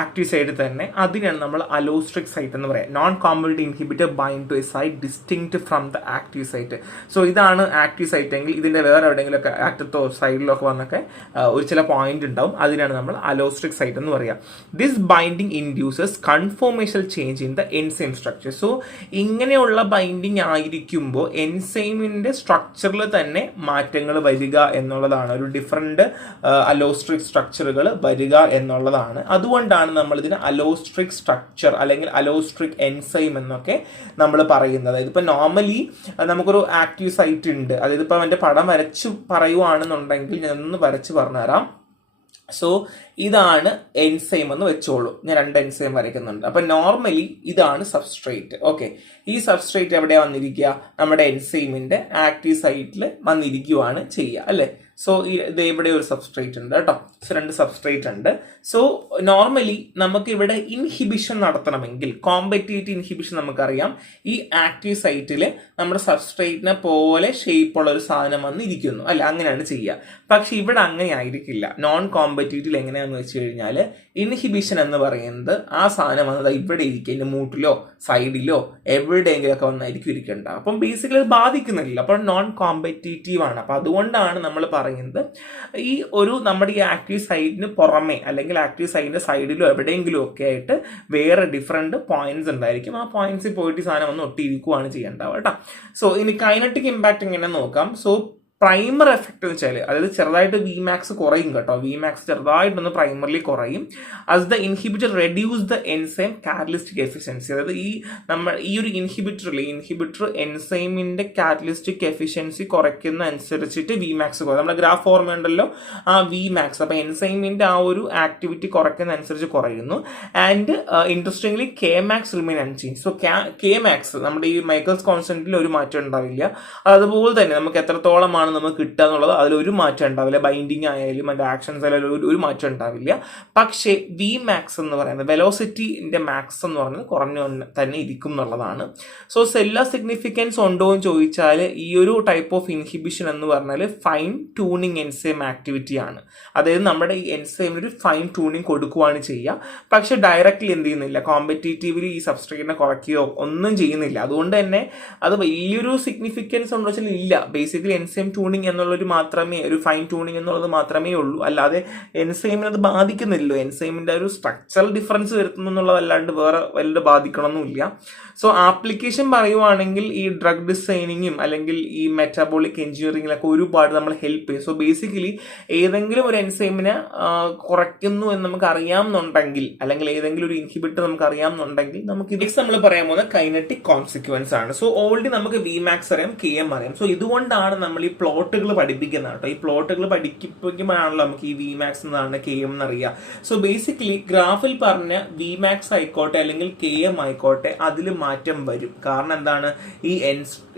ആക്റ്റീവ് സൈറ്റിൽ തന്നെ. അതിനാണ് നമ്മൾ അലോസ്ട്രിക് സൈറ്റ് എന്ന് പറയാം. Non competitive inhibitor bind to a site distinct from the active site. So ഇതാണ് ആക്റ്റീവ് സൈറ്റ് എങ്കിൽ ഇതിന്റെ വേറെ എവിടെയെങ്കിലുമൊക്കെ അറ്റത്തോ സൈഡിലോ ഒക്കെ വന്നൊക്കെ ഒരു ചില പോയിന്റ് ഉണ്ടാവും. അതിനാണ് നമ്മൾ അലോസ്ട്രിക് സൈറ്റ് എന്ന് പറയുക. This binding induces conformation change in the enzyme structure. So ഇങ്ങനെയുള്ള ബൈൻഡിങ് ആയിരിക്കുമ്പോൾ എൻസൈമിന്റെ സ്ട്രക്ചറിൽ തന്നെ മാറ്റങ്ങൾ വരിക എന്നുള്ളതാണ്, ഒരു ഡിഫറെന്റ് അലോസ്ട്രിക് സ്ട്രക്ചറുകൾ വരിക എന്നുള്ളതാണ്. അതുകൊണ്ടാണ് നമ്മൾ ഇതിന് അലോസ്ട്രിക് സ്ട്രക്ചർ അല്ലെങ്കിൽ അലോസ്ട്രിക് എൻസൈം എന്നൊക്കെ നമ്മൾ പറയുന്നത്. അതായത് ഇപ്പൊ നോർമലി നമുക്കൊരു ആക്റ്റീവ് സൈറ്റ് ഉണ്ട്, അതായത് ഇപ്പം എൻ്റെ പടം വരച്ച് പറയുവാണെന്നുണ്ടെങ്കിൽ ഞാൻ ഒന്ന് വരച്ച് പറഞ്ഞുതരാം. സോ ഇതാണ് എൻസൈം എന്ന് വെച്ചോളൂ, ഞാൻ 2 എൻസൈം വരയ്ക്കുന്നുണ്ട്. അപ്പൊ നോർമലി ഇതാണ് സബ്സ്ട്രേറ്റ്. ഓക്കെ, ഈ സബ്സ്ട്രേറ്റ് എവിടെയാ വന്നിരിക്കുക? നമ്മുടെ എൻസൈമിന്റെ ആക്റ്റീവ് സൈറ്റിൽ വന്നിരിക്കുവാണ് ചെയ്യുക അല്ലേ. സോ ഇത് ഇവിടെ ഒരു സബ്സ്ട്രേറ്റ് ഉണ്ട് കേട്ടോ. സോ 2 സബ്സ്ട്രേറ്റ് ഉണ്ട്. സോ നോർമലി നമുക്ക് ഇവിടെ ഇൻഹിബിഷൻ നടത്തണമെങ്കിൽ കോമ്പറ്റീറ്റീവ് ഇൻഹിബിഷൻ നമുക്കറിയാം, ഈ ആക്റ്റീവ് സൈറ്റിൽ നമ്മുടെ സബ്സ്ട്രേറ്റിനെ പോലെ ഷേപ്പുള്ള ഒരു സാധനം വന്നിരിക്കുന്നു അല്ല, അങ്ങനെയാണ് ചെയ്യുക. പക്ഷെ ഇവിടെ അങ്ങനെ ആയിരിക്കില്ല. നോൺ കോമ്പറ്റീറ്റീവ് എങ്ങനെയാണെന്ന് വെച്ച് കഴിഞ്ഞാൽ ഇൻഹിബിഷൻ എന്ന് പറയുന്നത് ആ സാധനം വന്നത് ഇവിടെ ഇരിക്കുക, ഇതിന്റെ മൂട്ടിലോ സൈഡിലോ എവിടെയെങ്കിലും ഒക്കെ വന്നായിരിക്കും ഇരിക്കേണ്ട. അപ്പം ബേസിക്കലി അത് ബാധിക്കുന്നില്ല, അപ്പോൾ നോൺ കോമ്പറ്റീറ്റീവ് ആണ്. അപ്പം അതുകൊണ്ടാണ് നമ്മൾ പറയുന്നത് ഈ ഒരു നമ്മുടെ ഈ ആക്റ്റീവ് സൈറ്റിന് പുറമെ അല്ലെങ്കിൽ ആക്റ്റീവ് സൈറ്റിന്റെ സൈഡിലോ എവിടെയെങ്കിലും ഒക്കെ ആയിട്ട് വേറെ ഡിഫറെന്റ് പോയിന്റ്സ് ഉണ്ടായിരിക്കും. ആ പോയിന്റ്സിൽ പോയിട്ട് ഈ സാധനം ഒന്ന് ഒട്ടിയിരിക്കുകയാണ് ചെയ്യേണ്ടത് കേട്ടോ. സോ ഇനി കൈനറ്റിക് ഇമ്പാക്ട് എങ്ങനെ നോക്കാം. സോ പ്രൈമർ എഫക്ട് എന്ന് വെച്ചാൽ അതായത് ചെറുതായിട്ട് വി മാക്സ് കുറയും കേട്ടോ. വി മാക്സ് ചെറുതായിട്ടൊന്ന് പ്രൈമറിലി കുറയും. As the inhibitor reduce the enzyme catalytic efficiency. അതായത് ഈ ഒരു ഇൻഹിബിറ്റർ എൻസൈമിന്റെ കാറ്റലിസ്റ്റിക് എഫിഷ്യൻസി കുറയ്ക്കുന്ന അനുസരിച്ചിട്ട് വി മാക്സ് കുറയും. നമ്മുടെ ഗ്രാഫ് ഓർമ്മ ഉണ്ടല്ലോ, ആ വി മാക്സ്. അപ്പൊ എൻസൈമിന്റെ ആ ഒരു ആക്ടിവിറ്റി കുറയ്ക്കുന്ന അനുസരിച്ച് കുറയുന്നു. And interestingly K max remain unchanged. So K max നമ്മുടെ ഈ മൈക്കിൾസ് കോൺസ്റ്റന്റിൽ ഒരു മാറ്റം ഉണ്ടാവില്ല. അതുപോലെ തന്നെ നമുക്ക് എത്രത്തോളമാണ് നമുക്ക് കിട്ടുക എന്നുള്ളത് അതിലൊരു മാറ്റം ഉണ്ടാവില്ല. ബൈൻഡിങ് ആയാലും അതിന്റെ ആക്ഷൻസ് ആയാലും ഒരു മാറ്റം ഉണ്ടാവില്ല. പക്ഷേ വി മാക്സ് എന്ന് പറയുന്നത് വെലോസിറ്റിന്റെ മാക്സ് എന്ന് പറയുന്നത് കുറഞ്ഞ തന്നെ ഇരിക്കും എന്നുള്ളതാണ്. സോ സെല്ലുലാർ സിഗ്നിഫിക്കൻസ് ഉണ്ടോ എന്ന് ചോദിച്ചാൽ ഈ ഒരു ടൈപ്പ് ഓഫ് ഇൻഹിബിഷൻ എന്ന് പറഞ്ഞാൽ ഫൈൻ ട്യൂണിങ് എൻസൈം ആക്ടിവിറ്റി ആണ്. അതായത് നമ്മുടെ ഈ എൻസൈമിന് ഒരു ഫൈൻ ട്യൂണിങ് കൊടുക്കുകയാണ് ചെയ്യുക. പക്ഷെ ഡയറക്റ്റ്ലി എന്ത് ചെയ്യുന്നില്ല, കോമ്പറ്റീറ്റീവ്ലി ഈ സബ്സ്ട്രേറ്റിനെ കുറയ്ക്കുകയോ ഒന്നും ചെയ്യുന്നില്ല. അതുകൊണ്ട് തന്നെ അത് വലിയൊരു സിഗ്നിഫിക്കൻസ് ഉണ്ടോ വെച്ചാൽ ഇല്ല. ബേസിക്കലി എൻസൈം ട്യൂണിങ് എന്നുള്ളൊരു മാത്രമേ, ഒരു ഫൈൻ ട്യൂണിങ് എന്നുള്ളത് മാത്രമേ ഉള്ളൂ. അല്ലാതെ എൻസൈമിനെ അത് ബാധിക്കുന്നില്ലല്ലോ. എൻസൈമിന്റെ ഒരു സ്ട്രക്ചറൽ ഡിഫറൻസ് വരുത്തുന്നു എന്നുള്ളതല്ലാണ്ട് വേറെ വലുത് ബാധിക്കണമെന്നില്ല. സോ ആപ്ലിക്കേഷൻ പറയുവാണെങ്കിൽ ഈ ഡ്രഗ് ഡിസൈനിങ്ങും അല്ലെങ്കിൽ ഈ മെറ്റാബോളിക് എഞ്ചിനീയറിംഗിലൊക്കെ ഒരുപാട് നമ്മൾ ഹെൽപ്പ് ചെയ്യും. സോ ബേസിക്കലി ഏതെങ്കിലും ഒരു എൻസൈമിനെ കുറയ്ക്കുന്നു എന്ന് നമുക്ക് അറിയാമെന്നുണ്ടെങ്കിൽ അല്ലെങ്കിൽ ഏതെങ്കിലും ഒരു ഇൻഹിബിറ്റർ നമുക്ക് അറിയാമെന്നുണ്ടെങ്കിൽ നമുക്ക് ഇത് നമ്മൾ പറയാൻ പോകുന്ന കൈനറ്റിക് കോൺസിക്വൻസ് ആണ്. സോ ഓൾറെഡി നമുക്ക് വി മാക്സ് അറിയാം, കെ എം അറിയാം. സോ ഇതുകൊണ്ടാണ് നമ്മൾ ഈ പ്ലോട്ടുകൾ പഠിപ്പിക്കുന്നത് കേട്ടോ. ഈ പ്ലോട്ടുകൾ പഠിപ്പിക്കുമ്പോഴാണല്ലോ നമുക്ക് ഈ വി മാക്സ് എന്നാണ് കെ എം എന്നറിയാം. സോ ബേസിക്കലി ഗ്രാഫിൽ പറഞ്ഞ വി മാക്സ് ആയിക്കോട്ടെ അല്ലെങ്കിൽ കെ എം ആയിക്കോട്ടെ അതിൽ മാറ്റം വരും. കാരണം എന്താണ്, ഈ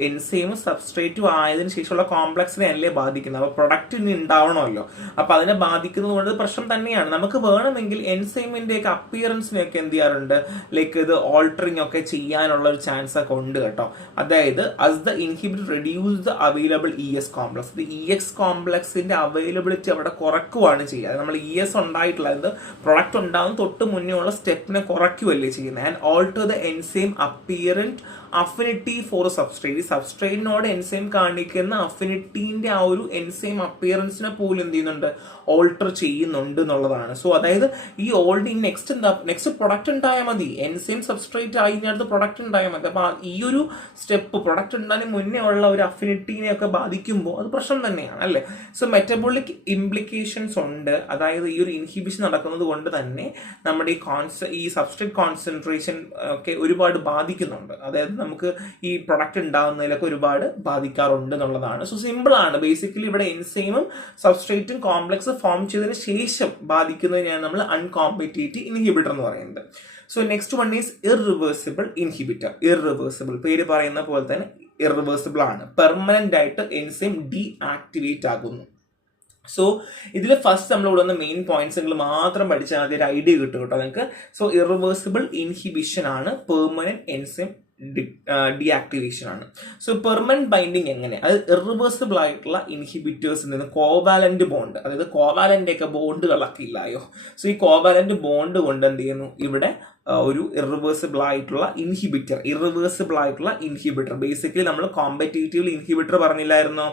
എൻസൈം സബ്സ്ട്രേറ്റും ആയതിനു ശേഷമുള്ള കോംപ്ലക്സിനെ അല്ലേ ബാധിക്കുന്നത്. അപ്പൊ പ്രൊഡക്റ്റ് ഇനി ഉണ്ടാവണമല്ലോ. അപ്പൊ അതിനെ ബാധിക്കുന്നത് കൊണ്ട് പ്രശ്നം തന്നെയാണ്. നമുക്ക് വേണമെങ്കിൽ എൻസൈമിന്റെ ഒക്കെ അപ്പിയറൻസിനെയൊക്കെ എന്ത് ചെയ്യാറുണ്ട്, ലൈക്ക് ഇത് ഓൾട്ടറിങ് ഒക്കെ ചെയ്യാനുള്ള ഒരു ചാൻസ് ഒക്കെ ഉണ്ട് കേട്ടോ. അതായത് as the inhibitor reduce the available ES complex. ഇത് EX കോംപ്ലക്സിന്റെ അവൈലബിലിറ്റി അവിടെ കുറയ്ക്കുവാണ് ചെയ്യുക. നമ്മൾ ES ഉണ്ടായിട്ടുള്ള പ്രൊഡക്റ്റ് ഉണ്ടാകും തൊട്ട് മുന്നേ ഉള്ള സ്റ്റെപ്പിനെ കുറയ്ക്കുകയല്ലേ ചെയ്യുന്നത്. And alter the enzyme apparent affinity for substrate. ഈ സബ്സ്ട്രേറ്റിനോട് എൻസൈം കാണിക്കുന്ന അഫിനിറ്റീന്റെ ആ ഒരു എൻസൈം അപ്പിയറൻസിനെ പോലും എന്ത് ചെയ്യുന്നുണ്ട്, ഓൾട്ടർ ചെയ്യുന്നുണ്ട് എന്നുള്ളതാണ്. സോ അതായത് ഈ ഓൾഡ് നെക്സ്റ്റ് പ്രൊഡക്റ്റ് ഉണ്ടായാൽ മതി, എൻസൈം സബ്സ്ട്രേറ്റ് ആയി അടുത്ത് പ്രൊഡക്റ്റ് ഉണ്ടായാൽ മതി. അപ്പൊ ഈ ഒരു സ്റ്റെപ്പ് പ്രൊഡക്റ്റ് ഉണ്ടാകുന്നതിന് മുന്നേ ഉള്ള ഒരു അഫിനിറ്റീനെ ഒക്കെ ബാധിക്കുമ്പോൾ അത് പ്രശ്നം തന്നെയാണ് അല്ലേ. സോ മെറ്റബോളിക് ഇംപ്ലിക്കേഷൻസ് ഉണ്ട്. അതായത് ഈ ഒരു ഇൻഹിബിഷൻ നടക്കുന്നത് കൊണ്ട് തന്നെ നമ്മുടെ ഈ സബ്സ്ട്രേറ്റ് കോൺസെൻട്രേഷൻ ഒക്കെ ഒരുപാട് ബാധിക്കുന്നുണ്ട്. അതായത് നമുക്ക് ഈ പ്രൊഡക്റ്റ് ഉണ്ടാകുന്നതിലൊക്കെ ഒരുപാട് ബാധിക്കാറുണ്ട് എന്നുള്ളതാണ്. സോ സിമ്പിൾ ആണ്. ബേസിക്കലി ഇവിടെ എൻസൈമും സബ്സ്ട്രേറ്റും കോംപ്ലക്സ് ഫോം ചെയ്തതിന് ശേഷം ബാധിക്കുന്നതിനെയാണ് നമ്മൾ അൺകോമ്പറ്റേറ്റീവ് ഇൻഹിബിറ്റർ എന്ന് പറയുന്നത്. So next one is irreversible inhibitor. Irreversible, പേര് പറയുന്ന പോലെ തന്നെ ഇറിവേഴ്സിബിൾ ആണ്. പെർമനന്റ് ആയിട്ട് എൻസൈം ഡീആക്ടിവേറ്റ് ആകുന്നു. സോ ഇതിൽ ഫസ്റ്റ് നമ്മൾ ഇവിടെ വന്ന മെയിൻ പോയിന്റ്സുകൾ മാത്രം പഠിച്ചാൽ ആദ്യം ഒരു ഐഡിയ കിട്ടും കേട്ടോ നിങ്ങൾക്ക്. സോ ഇറിവേഴ്സിബിൾ ഇൻഹിബിഷൻ ആണ്, പെർമനന്റ് എൻസൈം ഡീആക്ടിവേഷൻ ആണ്. സോ പെർമനന്റ് ബൈൻഡിങ് എങ്ങനെ, അത് ഇറിവേഴ്സിബിൾ ആയിട്ടുള്ള ഇൻഹിബിറ്റേഴ്സിൽ നിന്ന് കോവാലന്റ് ബോണ്ട്, അതായത് കോവാലന്റ് ഒക്കെ ബോണ്ടുകളൊക്കെ ഇല്ലായോ. സോ ഈ കോവാലന്റ് ബോണ്ട് കൊണ്ട് എന്ത് ചെയ്യുന്നു, ഇവിടെ ഒരു ഇറിവേഴ്സിബിൾ ആയിട്ടുള്ള ഇൻഹിബിറ്റർ ബേസിക്കലി നമ്മൾ കോമ്പറ്റേറ്റീവ് ഇൻഹിബിറ്റർ പറഞ്ഞില്ലായിരുന്നോ,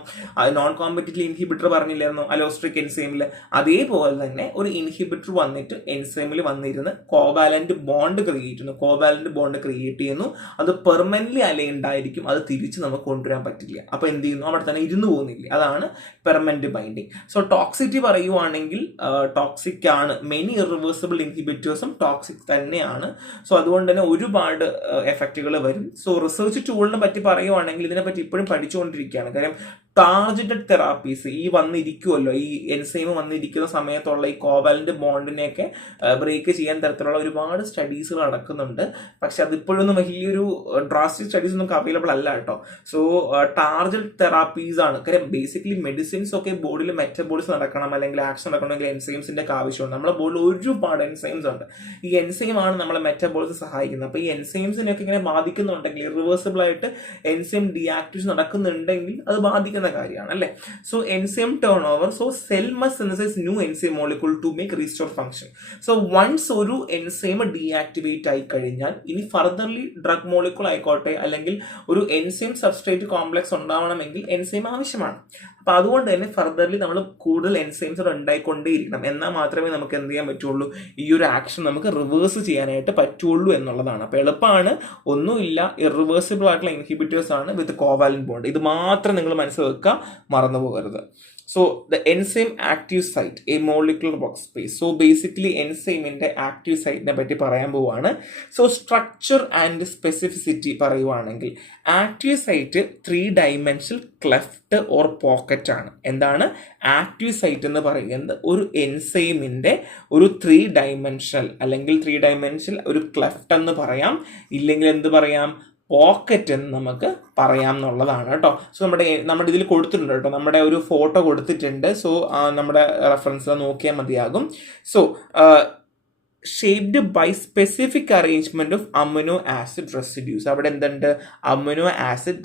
നോൺ കോമ്പറ്റേറ്റീവ് ഇൻഹിബിറ്റർ പറഞ്ഞില്ലായിരുന്നോ അലോസ്ട്രിക് എൻസൈമിൽ. അതേപോലെ തന്നെ ഒരു ഇൻഹിബിറ്റർ വന്നിട്ട് എൻസൈമിൽ വന്നിരുന്ന് കോവാലന്റ് ബോണ്ട് ക്രിയേറ്റ് ചെയ്യുന്നു. അത് പെർമനന്റ്ലി അലൈൻഡ് ആയിരിക്കും, അത് തിരിച്ച് നമുക്ക് കൊണ്ടുവരാൻ പറ്റില്ല. അപ്പൊ എന്ത് ചെയ്യുന്നു, അവിടെ തന്നെ ഇരുന്ന് പോകുന്നില്ല. അതാണ് പെർമനന്റ് ബൈൻഡിങ്. സോ ടോക്സിറ്റി പറയുവാണെങ്കിൽ ടോക്സിക് ആണ്. മെനി ഇറിവേഴ്സിബിൾ ഇൻഹിബിറ്റേഴ്സും ടോക്സിക് തന്നെയാണ്. സോ അതുകൊണ്ട് തന്നെ ഒരുപാട് എഫക്റ്റുകൾ വരും. സോ റിസർച്ച് ടൂളിനെ പറ്റി പറയുവാണെങ്കിൽ ഇതിനെപ്പറ്റി ഇപ്പോഴും പഠിച്ചുകൊണ്ടിരിക്കുകയാണ്. കാര്യം ടാർഗറ്റഡ് തെറാപ്പീസ് ഈ വന്നിരിക്കുമല്ലോ, ഈ എൻസൈം വന്നിരിക്കുന്ന സമയത്തുള്ള ഈ കോവാലന്റ് ബോണ്ടിനെയൊക്കെ ബ്രേക്ക് ചെയ്യാൻ തരത്തിലുള്ള ഒരുപാട് സ്റ്റഡീസുകൾ നടക്കുന്നുണ്ട്. പക്ഷെ അതിപ്പോഴൊന്നും വലിയൊരു ഡ്രാസ്റ്റിക് സ്റ്റഡീസ് ഒന്നും അവൈലബിൾ അല്ല കേട്ടോ. സോ ടാർഗറ്റഡ് തെറാപ്പീസ് ആണ്. കാര്യം ബേസിക്കലി മെഡിസിൻസ് ഒക്കെ ബോഡിയിൽ മെറ്റബോളിസം നടക്കണം, അല്ലെങ്കിൽ ആക്ഷൻ നടക്കണമെങ്കിൽ എൻസൈംസിന്റെ ഒക്കെ ആവശ്യമുണ്ട്. നമ്മുടെ ബോഡിയിൽ ഒരുപാട് എൻസൈംസ് ഉണ്ട്. ഈ എൻസൈം ആണ് നമ്മളെ മെറ്റബോളിസം സഹായിക്കുന്നത്. അപ്പൊ ഈ എൻസൈംസിനെയൊക്കെ ഇങ്ങനെ ബാധിക്കുന്നുണ്ടെങ്കിൽ, റിവേഴ്സിബിൾ ആയിട്ട് എൻസൈം ഡീആക്ടിവേഷൻ നടക്കുന്നുണ്ടെങ്കിൽ അത് ബാധിക്കുന്ന കാര്യമാണ് അല്ലേ. So enzyme turn over, so cell must synthesise new enzyme molecule to make restore function. So once ഒരു എൻസൈം ഡീആക്ടിവേറ്റ് ആയി കഴിഞ്ഞാൽ ഇനി ഫർദർലി ഡ്രഗ് മോളിക്യൂൾ ആയിക്കോട്ടെ, അല്ലെങ്കിൽ ഒരു എൻസൈം സബ്സ്ട്രേറ്റ് കോംപ്ലക്സ് ഉണ്ടാവണമെങ്കിൽ എൻസൈം ആവശ്യമാണ്. അപ്പൊ അതുകൊണ്ട് തന്നെ ഫർദർലി നമ്മൾ കൂടുതൽ എൻസൈംസ് ഉണ്ടായിക്കൊണ്ടേയിരിക്കണം. എന്നാൽ മാത്രമേ നമുക്ക് എന്ത് ചെയ്യാൻ പറ്റുള്ളൂ, ഈ ഒരു ആക്ഷൻ നമുക്ക് റിവേഴ്സ് ചെയ്യാനായിട്ട് പറ്റുള്ളൂ എന്നുള്ളതാണ്. അപ്പൊ എളുപ്പമാണ്, ഒന്നുമില്ല, ഇറിവേഴ്സിബിൾ ആയിട്ടുള്ള ഇൻഹിബിറ്റേഴ്സ് ആണ് വിത്ത് കോവാലന്റ് ബോണ്ട്. ഇത് മാത്രം നിങ്ങൾ മനസ്സിൽ വെക്കുക, മറന്നു പോകരുത്. So the enzyme active site, a molecular workspace. So basically എൻസൈമിന്റെ ആക്റ്റീവ് സൈറ്റിനെ പറ്റി പറയാൻ പോവാണ്. സോ സ്ട്രക്ചർ ആൻഡ് സ്പെസിഫിസിറ്റി പറയുവാണെങ്കിൽ active site 3 dimensional cleft or pocket ആണ്. എന്താണ് ആക്റ്റീവ് സൈറ്റ് എന്ന് പറയുന്നത്? ഒരു എൻസൈമിന്റെ ഒരു 3 ഡൈമെൻഷണൽ അല്ലെങ്കിൽ 3 ഡൈമെൻഷണൽ ഒരു ക്ലെഫ്റ്റ് എന്ന് പറയാം, ഇല്ലെങ്കിൽ എന്ത് പറയാം, പോക്കറ്റ് എന്ന് നമുക്ക് പറയാം എന്നുള്ളതാണ് കേട്ടോ. സോ നമ്മുടെ ഇതിൽ കൊടുത്തിട്ടുണ്ട് കേട്ടോ, നമ്മുടെ ഒരു ഫോട്ടോ കൊടുത്തിട്ടുണ്ട്. സോ നമ്മുടെ റെഫറൻസ് നോക്കിയാൽ മതിയാകും. So shaped by specific arrangement of amino acid residues. അവിടെ എന്തുണ്ട്, അമിനോ ആസിഡ്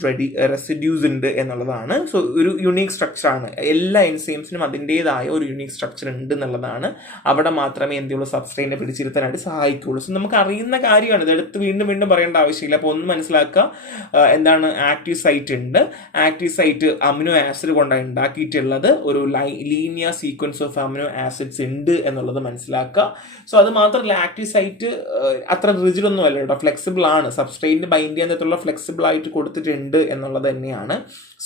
റെസിഡ്യൂസ് ഉണ്ട് എന്നുള്ളതാണ്. സോ ഒരു യുണീക് സ്ട്രക്ചർ ആണ്. എല്ലാ എൻസൈംസിനും അതിൻ്റെതായ ഒരു യുണീക് സ്ട്രക്ചർ ഉണ്ട് എന്നുള്ളതാണ്. അവിടെ മാത്രമേ എന്തെങ്കിലും സബ്സ്ട്രേറ്റിനെ പിടിച്ചിരുത്താനായിട്ട് സഹായിക്കുകയുള്ളൂ. സോ നമുക്ക് അറിയുന്ന കാര്യമാണ്, ഇതെടുത്ത് വീണ്ടും വീണ്ടും പറയേണ്ട ആവശ്യമില്ല. അപ്പോൾ ഒന്ന് മനസ്സിലാക്കുക, എന്താണ് ആക്റ്റീവ് സൈറ്റ് ഉണ്ട്. ആക്റ്റീവ് സൈറ്റ് അമിനോ ആസിഡ് കൊണ്ടാണ് ഉണ്ടാക്കിയിട്ടുള്ളത്. ഒരു linear sequence of amino acids ഉണ്ട് എന്നുള്ളത് മനസ്സിലാക്കുക. സോ അത് മാത്രമല്ല ആക്റ്റീവ് സൈറ്റ് അത്ര റിജിഡ് ഒന്നും അല്ല കേട്ടോ, ഫ്ലെക്സിബിൾ ആണ്. സബ്സ്ട്രേറ്റിന് ബൈൻഡ് ചെയ്യാൻ തരത്തിലുള്ള ഫ്ലെക്സിബിൾ ആയിട്ട് കൊടുത്തിട്ടുണ്ട് എന്നുള്ളത് തന്നെയാണ്.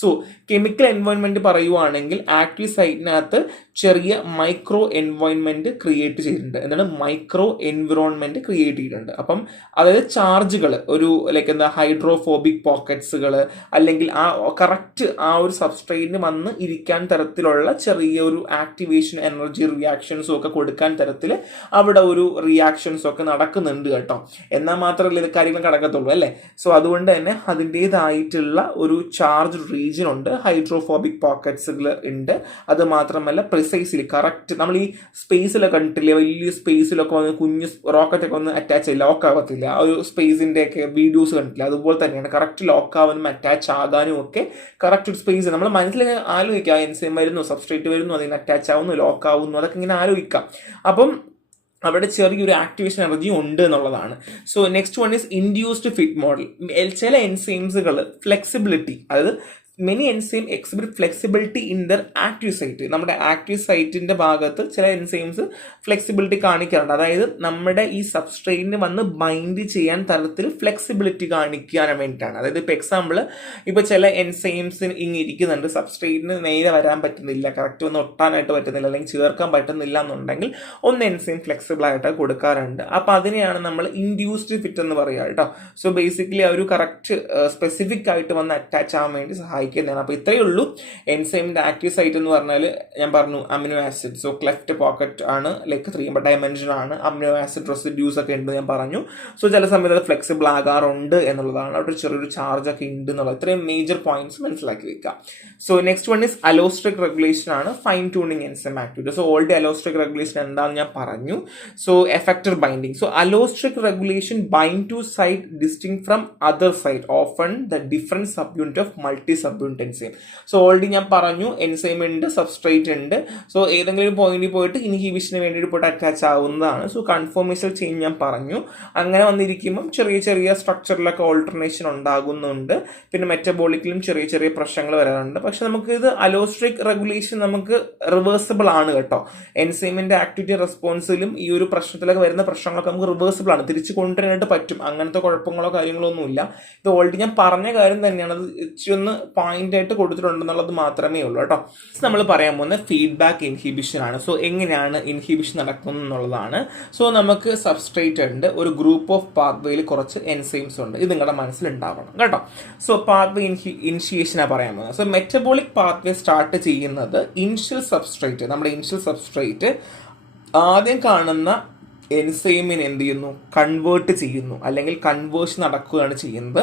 സോ കെമിക്കൽ എൻവയോൺമെന്റ് പറയുവാണെങ്കിൽ ആക്റ്റീവ് സൈറ്റിനകത്ത് ചെറിയ മൈക്രോ എൻവയോൺമെന്റ് ക്രിയേറ്റ് ചെയ്തിട്ടുണ്ട്. എന്താണ് മൈക്രോ എൻവിറോൺമെന്റ് ക്രിയേറ്റ് ചെയ്തിട്ടുണ്ട്? അപ്പം അതായത് ചാർജുകൾ, ഒരു ലൈക്ക് എന്താ ഹൈഡ്രോഫോബിക് പോക്കറ്റ്സുകൾ, അല്ലെങ്കിൽ ആ കറക്റ്റ് ആ ഒരു സബ്സ്ട്രേറ്റിന് വന്ന് ഇരിക്കാൻ തരത്തിലുള്ള ചെറിയൊരു ആക്ടിവേഷൻ എനർജി റിയാക്ഷൻസും ഒക്കെ കൊടുക്കാൻ തരത്തിൽ അവിടെ ഒരു റിയാക്ഷൻസ് ഒക്കെ നടക്കുന്നുണ്ട് കേട്ടോ. എന്നാൽ മാത്രമല്ല ഇത് കാര്യങ്ങൾ നടക്കത്തുള്ളൂ അല്ലേ. സോ അതുകൊണ്ട് തന്നെ അതിൻ്റെതായിട്ടുള്ള ഒരു ചാർജ് റീജിയൻ ഉണ്ട്, ഹൈഡ്രോഫോബിക് പോക്കറ്റ്സുകൾ ഉണ്ട്. അത് മാത്രമല്ല പ്രിസൈസ്ലി കറക്റ്റ് നമ്മൾ ഈ സ്പേസിലൊക്കെ കണ്ടിട്ടില്ലേ, വലിയ സ്പേസിലൊക്കെ വന്ന് കുഞ്ഞ് റോക്കറ്റൊക്കെ വന്ന് അറ്റാച്ച് ലോക്ക് ആവത്തില്ല, ആ ഒരു സ്പേസിൻ്റെ ഒക്കെ വീഡിയോസ് കണ്ടിട്ടില്ല, അതുപോലെ തന്നെയാണ് കറക്റ്റ് ലോക്ക് ആവാനും അറ്റാച്ച് ആകാനും ഒക്കെ കറക്റ്റ് ഒരു സ്പേസ് നമ്മൾ മനസ്സിൽ ആലോചിക്കുക. എൻസൈം വരുന്നു, സബ്സ്ട്രേറ്റ് വരുന്നു, അതിന് അറ്റാച്ച് ആവുന്നു, ലോക്ക് ആവുന്നു, അതൊക്കെ ഇങ്ങനെ ആലോചിക്കാം. അപ്പം അവിടെ ചെറിയൊരു ആക്ടിവേഷൻ എനർജി ഉണ്ട് എന്നുള്ളതാണ്. So next one is induced fit model. ചില എൻസൈംസുകൾ ഫ്ലെക്സിബിലിറ്റി, അതായത് many enzyme exhibit flexibility in their active site. നമ്മുടെ ആക്റ്റീവ് സൈറ്റിന്റെ ഭാഗത്ത് ചില എൻസൈംസ് ഫ്ലെക്സിബിലിറ്റി കാണിക്കാറുണ്ട്. അതായത് നമ്മുടെ ഈ സബ്സ്ട്രേറ്റിന് വന്ന് ബൈൻഡ് ചെയ്യാൻ തരത്തിൽ ഫ്ലെക്സിബിലിറ്റി കാണിക്കാൻ വേണ്ടിയിട്ടാണ്. അതായത് ഇപ്പോൾ എക്സാമ്പിൾ, ഇപ്പോൾ ചില എൻസൈംസിന് ഇങ്ങനെ ഇരിക്കുന്നുണ്ട്, സബ്സ്ട്രേറ്റിന് നേരെ വരാൻ പറ്റുന്നില്ല, കറക്റ്റ് ഒന്ന് ഒട്ടാനായിട്ട് പറ്റുന്നില്ല, അല്ലെങ്കിൽ ചേർക്കാൻ പറ്റുന്നില്ല എന്നുണ്ടെങ്കിൽ ഒന്ന് എൻസൈം ഫ്ലെക്സിബിൾ ആയിട്ട് കൊടുക്കാറുണ്ട്. അപ്പോൾ അതിനെയാണ് നമ്മൾ ഇൻഡ്യൂസ്ഡ് ഫിറ്റ് എന്ന് പറയുക കേട്ടോ. സോ ബേസിക്കലി ഒരു കറക്റ്റ് സ്പെസിഫിക് ആയിട്ട് വന്ന് അറ്റാച്ച് ആവാൻ വേണ്ടി സഹായിക്കുന്നതാണ്. അപ്പോൾ ഇത്രയേ ഉള്ളൂ എൻസൈമിന്റെ ആക്റ്റീവ് സൈറ്റ് എന്ന് പറഞ്ഞാൽ. ഞാൻ പറഞ്ഞു amino acid, so cleft pocket ആണ്, ലൈക്ക് 3 ഡയമെൻഷൻ ആണ്, അമിനോ ആസിഡ് റെസിഡ്യൂസ് ഒക്കെ ഉണ്ട് ഞാൻ പറഞ്ഞു. സോ ചില സമയത്ത് അത് ഫ്ലെക്സിബിൾ ആകാറുണ്ട് എന്നുള്ളതാണ്, അവിടെ ചെറിയൊരു ചാർജ് ഒക്കെ ഉണ്ട് എന്നുള്ളത്. ഇത്രയും മേജർ പോയിന്റ്സ് മനസ്സിലാക്കി വെക്കാം. So next one is allosteric regulation ആണ്, fine tuning enzyme activity. So already allosteric regulation എന്താണെന്ന് ഞാൻ പറഞ്ഞു. So effector binding. So allosteric regulation bind to site distinct from other site, often the different subunit of multi subunit enzyme. So already ഞാൻ പറഞ്ഞു enzyme ഉണ്ട്, substrate ഉണ്ട്. So ഏതെങ്കിലും പോയിന്റിൽ പോയിട്ട് ഇൻഹിബിഷന് വേണ്ടിയിട്ട് പോയിട്ട് അറ്റാച്ച് ആവുന്നതാണ്. സോ കൺഫോർമേഷൻ ചേഞ്ച് ഞാൻ പറഞ്ഞു. അങ്ങനെ വന്നിരിക്കുമ്പം ചെറിയ ചെറിയ സ്ട്രക്ചറിലൊക്കെ ഓൾട്ടർനേഷൻ ഉണ്ടാകുന്നുണ്ട്. പിന്നെ മെറ്റബോളിക്കിലും ചെറിയ ചെറിയ പ്രശ്നങ്ങൾ വരാറുണ്ട്. പക്ഷെ നമുക്ക് ഇത് അലോസ്ട്രിക് റെഗുലേഷൻ നമുക്ക് റിവേഴ്സിബിൾ ആണ് കേട്ടോ. എൻസൈമിന്റെ ആക്ടിവിറ്റി റെസ്പോൺസിലും ഈ ഒരു പ്രശ്നത്തിലൊക്കെ വരുന്ന പ്രശ്നങ്ങളൊക്കെ നമുക്ക് റിവേഴ്സിബിൾ ആണ്, തിരിച്ചു കൊണ്ടുവരാനായിട്ട് പറ്റും. അങ്ങനത്തെ കുഴപ്പങ്ങളോ കാര്യങ്ങളോ ഒന്നുമില്ല. ഇത് ഓൾറെഡി ഞാൻ പറഞ്ഞ കാര്യം തന്നെയാണ്, അത് ഇച്ചിരി ഒന്ന് പോയിന്റ് ആയിട്ട് കൊടുത്തിട്ടുണ്ടെന്നുള്ളത് മാത്രമേ ഉള്ളൂ കേട്ടോ. നമ്മൾ പറയാൻ പോകുന്ന ഫീഡ്ബാക്ക് ഇൻഹിബിഷൻ ആണ്. സോ എങ്ങനെയാണ് ഇൻഹിബിഷൻ നടക്കുന്നത് എന്നുള്ളതാണ്. സോ നമുക്ക് സബ്സ്ട്രേറ്റ് ഉണ്ട്, ഒരു ഗ്രൂപ്പ് ഓഫ് പാത്വേയിൽ കുറച്ച് എൻസൈംസ് ഉണ്ട്, ഇത് നിങ്ങളുടെ മനസ്സിലുണ്ടാവണം കേട്ടോ. സോ പാത്വേ ഇനിഷിയേഷനാണ് പറയാൻ പോകുന്നത്. സോ മെറ്റബോളിക് പാത്വേ സ്റ്റാർട്ട് ചെയ്യുന്നത് ഇനിഷ്യൽ സബ്സ്ട്രേറ്റ്, നമ്മുടെ ഇനിഷ്യൽ സബ്സ്ട്രേറ്റ് ആദ്യം കാണുന്ന എൻസൈമിനെ എന്ത് ചെയ്യുന്നു, കൺവേർട്ട് ചെയ്യുന്നു, അല്ലെങ്കിൽ കൺവേർഷൻ നടക്കുകയാണ് ചെയ്യുന്നത്.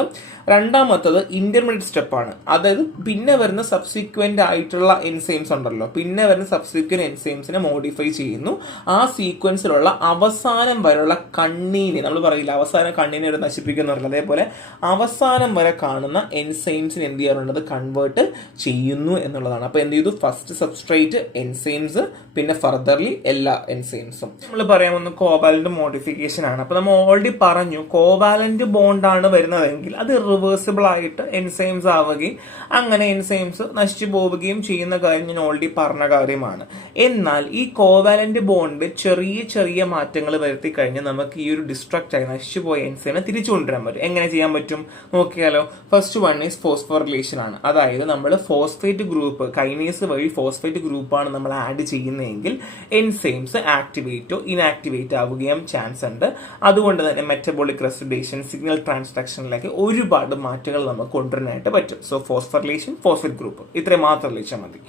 രണ്ടാമത്തത് ഇന്റർമീഡിയറ്റ് സ്റ്റെപ്പാണ്. അതായത് പിന്നെ വരുന്ന സബ്സിക്വന്റ് ആയിട്ടുള്ള എൻസൈംസ് ഉണ്ടല്ലോ, പിന്നെ വരുന്ന സബ്സിക്വന്റ് എൻസൈംസിനെ മോഡിഫൈ ചെയ്യുന്നു. ആ സീക്വൻസിലുള്ള അവസാനം വരെയുള്ള കണ്ണീനെ, നമ്മൾ പറയില്ല അവസാനം കണ്ണീനെ ഒരു നശിപ്പിക്കുന്നവരല്ല, അതേപോലെ അവസാനം വരെ കാണുന്ന എൻസൈംസിന് എന്ത് ചെയ്യാറുണ്ട്, കൺവേർട്ട് ചെയ്യുന്നു എന്നുള്ളതാണ്. അപ്പോൾ എന്ത് ചെയ്തു, ഫസ്റ്റ് സബ്സ്ട്രേറ്റ് എൻസൈംസ്, പിന്നെ ഫർദർലി എല്ലാ എൻസൈംസും. നമ്മൾ പറയാമെന്ന് കോവാലന്റ് മോഡിഫിക്കേഷൻ ആണ്. അപ്പോൾ നമ്മൾ ഓൾറെഡി പറഞ്ഞു കോവാലന്റ് ബോണ്ടാണ് വരുന്നതെങ്കിൽ അത് റിവേഴ്സിബിൾ ആയിട്ട് എൻസൈംസ് ആവുകയും അങ്ങനെ എൻസൈംസ് നശിച്ചു പോവുകയും ചെയ്യുന്ന കാര്യം ഞാൻ ഓൾറെഡി പറഞ്ഞ കാര്യമാണ്. എന്നാൽ ഈ കോവാലന്റ് ബോണ്ട് ചെറിയ ചെറിയ മാറ്റങ്ങൾ വരുത്തി കഴിഞ്ഞാൽ നമുക്ക് ഈ ഒരു ഡിസ്ട്രക്റ്റ് ആയി നശിച്ചു പോയ എൻസൈമിനെ തിരിച്ചു കൊണ്ടുവരാൻ പറ്റും. എങ്ങനെ ചെയ്യാൻ പറ്റും നോക്കിയാലോ. ഫസ്റ്റ് വൺ ഈസ് ഫോസ്ഫോറിലേഷൻ ആണ്. അതായത് നമ്മൾ ഫോസ്ഫേറ്റ് ഗ്രൂപ്പ്, കൈനേസ് വഴി ഫോസ്ഫേറ്റ് ഗ്രൂപ്പാണ് നമ്മൾ ആഡ് ചെയ്യുന്നതെങ്കിൽ എൻസൈംസ് ആക്ടിവേറ്റോ ഇനാക്ടിവേറ്റ് ആവുകയും ചാൻസ് ഉണ്ട്. അതുകൊണ്ട് തന്നെ മെറ്റബോളിക് റെസിഡേഷൻ, സിഗ്നൽ ട്രാൻസ്ഡക്ഷനിലേക്ക് ഒരുപാട് മാറ്റങ്ങൾ നമുക്ക് കൊണ്ടുവരാനായിട്ട് പറ്റും. സോ ഫോസ്ഫോറിലേഷൻ, ഫോസ്ഫേറ്റ് ഗ്രൂപ്പ്, ഇത്രയും മാത്രം ലക്ഷ്യം മതി.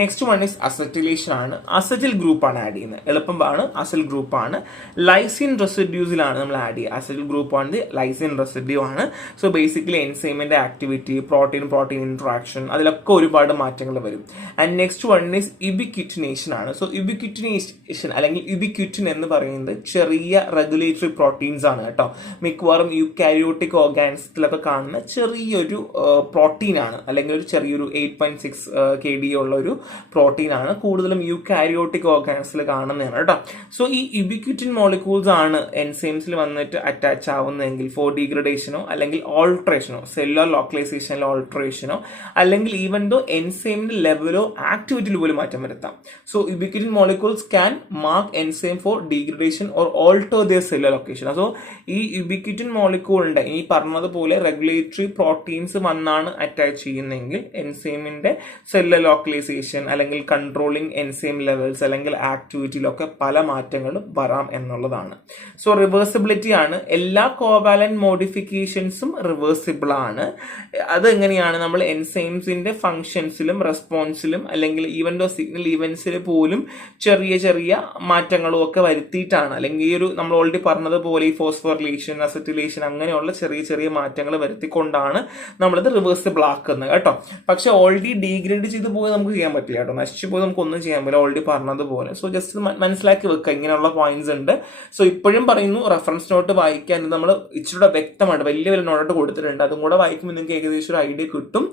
നെക്സ്റ്റ് വൺ ഈസ് അസറ്റിലേഷൻ ആണ്. അസറ്റിൽ ഗ്രൂപ്പാണ് ആഡ് ചെയ്യുന്നത്, എളുപ്പമാണ്. അസൽ ഗ്രൂപ്പാണ്. ലൈസിൻ റെസിഡ്യൂസിലാണ് നമ്മൾ ആഡ് ചെയ്യുക. അസറ്റിൽ ഗ്രൂപ്പാണ്, ലൈസിൻ റെസിഡ്യൂ ആണ്. സോ ബേസിക്കലി എൻസൈമിന്റെ ആക്ടിവിറ്റി, പ്രോട്ടീൻ ഇന്ററാക്ഷൻ, അതിലൊക്കെ ഒരുപാട് മാറ്റങ്ങൾ വരും. And next one is ubiquitination ആണ്. സോ യുബിക്വിറ്റിനേഷൻ അല്ലെങ്കിൽ യുബിക്വിറ്റിൻ എന്ന് പറയുന്നത് ചെറിയ റെഗുലേറ്ററി പ്രോട്ടീൻസ് ആണ് കേട്ടോ. മിക്കവാറും യൂക്കാരിയോട്ടിക് ഓർഗാനിസത്തിലൊക്കെ കാണുന്ന ചെറിയൊരു പ്രോട്ടീനാണ്, അല്ലെങ്കിൽ ഒരു ചെറിയൊരു 8.6 kDa ഉള്ള ഒരു പ്രോട്ടീനാണ്. കൂടുതലും യൂക്കാരിയോട്ടിക് ഓർഗാനിസത്തിൽ കാണുന്നതാണ് കേട്ടോ. സോ ഈ യുബിക്വിറ്റിൻ മോളിക്യൂൾസ് ആണ് എൻസൈംസിൽ വന്നിട്ട് അറ്റാച്ച് ആവുന്നതെങ്കിൽ ഫോർ ഡീഗ്രഡേഷനോ അല്ലെങ്കിൽ ഓൾട്രേഷനോ, സെല്ലുലാർ ലോക്കലൈസേഷനിലോ ഓൾട്രേഷനോ, അല്ലെങ്കിൽ ഈവൻ ദോ എൻസൈമിന്റെ ലെവലോ ആക്ടിവിറ്റിയിൽ പോലും മാറ്റം വരുത്താം. So ubiquitin molecules can mark enzyme for degradation or alter their cellular location. So ഈ യുബിക്വിറ്റിൻ മോളിക്യൂളിന്റെ ഈ പറഞ്ഞതുപോലെ റെഗുലേറ്ററി പ്രോട്ടീൻസ് വന്നാണ് അറ്റാച്ച് ചെയ്യുന്നതെങ്കിൽ എൻസൈമിന്റെ സെല്ലുലാർ ലോക്കലൈസേഷൻ അല്ലെങ്കിൽ കൺട്രോളിങ് എൻസൈം ലെവൽസ് അല്ലെങ്കിൽ ആക്ടിവിറ്റിയിലൊക്കെ പല മാറ്റങ്ങളും വരാം എന്നുള്ളതാണ്. സോ റിവേഴ്സിബിലിറ്റി ആണ്. എല്ലാ കോവാലന്റ് മോഡിഫിക്കേഷൻസും റിവേഴ്സിബിൾ ആണ്. അത് എങ്ങനെയാണ്, നമ്മൾ എൻസൈംസിന്റെ ഫങ്ഷൻസിലും റെസ്പോൺസിലും അല്ലെങ്കിൽ ഈവൻ ദോ സിഗ്നൽ ഇവന്റ്സിൽ പോലും ചെറിയ ചെറിയ മാറ്റങ്ങളും ഒക്കെ വരുത്തിയിട്ടാണ് ആണ്, അല്ലെങ്കിൽ ഈ ഒരു നമ്മൾ ഓൾറെഡി പറഞ്ഞതുപോലെ ഈ ഫോസ്ഫോറിലേഷൻ, അസറ്റിലേഷൻ അങ്ങനെയുള്ള ചെറിയ ചെറിയ മാറ്റങ്ങൾ വരുത്തിക്കൊണ്ടാണ് നമ്മളിത് റിവേഴ്സിബിൾ ആക്കുന്നത് കേട്ടോ. പക്ഷെ ഓൾറെഡി ഡീഗ്രേഡ് ചെയ്ത് പോയി നമുക്ക് ചെയ്യാൻ പറ്റില്ല കേട്ടോ, നശിച്ചു പോയി നമുക്ക് ഒന്നും ചെയ്യാൻ പറ്റില്ല ഓൾറെഡി പറഞ്ഞതുപോലെ. സോ ജസ്റ്റ് മനസ്സിലാക്കി വെക്കുക, ഇങ്ങനെയുള്ള പോയിന്റ്സ് ഉണ്ട്. സോ ഇപ്പോഴും പറയുന്നു റെഫറൻസ് നോട്ട് വായിക്കാൻ നമ്മൾ ഇച്ചിരി വ്യക്തമായിട്ട് വലിയ വലിയ നോട്ട് കൊടുത്തിട്ടുണ്ട്, അതും കൂടെ വായിക്കുമ്പോൾ നിങ്ങൾക്ക് ഏകദേശം ഒരു ഐഡിയ കിട്ടും.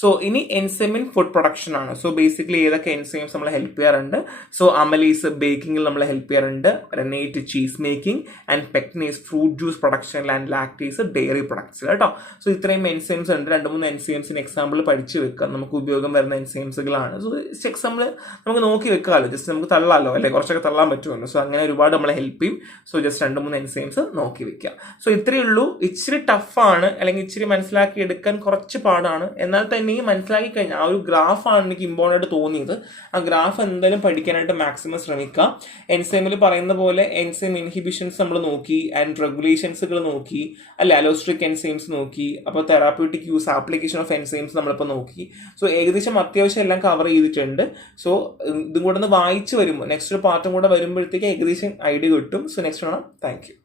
സോ ഇനി എൻസൈം ഇൻ ഫുഡ് പ്രൊഡക്ഷൻ ആണ്. സോ ബേസിക്കലി ഏതൊക്കെ എൻസൈംസ് നമ്മളെ ഹെൽപ്പ് ചെയ്യാറുണ്ട്? സോ അമലീസ് ബേക്കിംഗിൽ നമ്മളെ ഹെൽപ്പ് ചെയ്യാറുണ്ട്, rennet cheese making, and pectinase fruit juice production, and lactase dairy products കേട്ടോ. സോ ഇത്രയും എൻസൈംസ് ഉണ്ട്. 2-3 എൻസൈംസിന് എക്സാമ്പിൾ പഠിച്ചു വെക്കാം, നമുക്ക് ഉപയോഗം വരുന്ന എൻസൈംസുകളാണ്. സോ എക്സാമ്പിൾ നമുക്ക് നോക്കി വെക്കാമല്ലോ, ജസ്റ്റ് നമുക്ക് തള്ളാമല്ലോ അല്ലെ, കുറച്ചൊക്കെ തള്ളാൻ പറ്റുമല്ലോ. സോ അങ്ങനെ ഒരുപാട് നമ്മളെ ഹെൽപ്പ് ചെയ്യും. സോ ജസ്റ്റ് 2-3 എൻസൈംസ് നോക്കി വെക്കുക. സോ ഇത്രയേ ഉള്ളൂ. ഇച്ചിരി ടഫാണ്, അല്ലെങ്കിൽ ഇച്ചിരി മനസ്സിലാക്കി എടുക്കാൻ കുറച്ച് പാടാണ്. എന്നാൽ തന്നെ മനസ്സിലാക്കി കഴിഞ്ഞാൽ ആ ഒരു ഗ്രാഫാണ് എനിക്ക് ഇമ്പോർട്ടൻ്റ് ആയിട്ട് തോന്നിയത്. ആ ഗ്രാഫ് എന്തായാലും പഠിക്കാനായിട്ട് മാക്സിമം ശ്രമിക്കുക. എൻസൈമിൽ പറയുന്ന പോലെ എൻസൈം ഇൻഹിബിഷൻസ് നമ്മൾ നോക്കി, ആൻഡ് റെഗുലേഷൻസുകൾ നോക്കി അല്ലെ, അലോസ്ട്രിക് എൻസൈംസ് നോക്കി, അപ്പോൾ therapeutic use application of enzymes നമ്മളിപ്പോൾ നോക്കി. സോ ഏകദേശം അത്യാവശ്യം എല്ലാം കവർ ചെയ്തിട്ടുണ്ട്. സോ ഇതും കൂടെ ഒന്ന് വായിച്ച് വരുമ്പോൾ നെക്സ്റ്റ് ഒരു പാർട്ടും കൂടെ വരുമ്പോഴത്തേക്ക് ഏകദേശം ഐഡിയ കിട്ടും. സോ നെക്സ്റ്റ് വേണം. Thank you.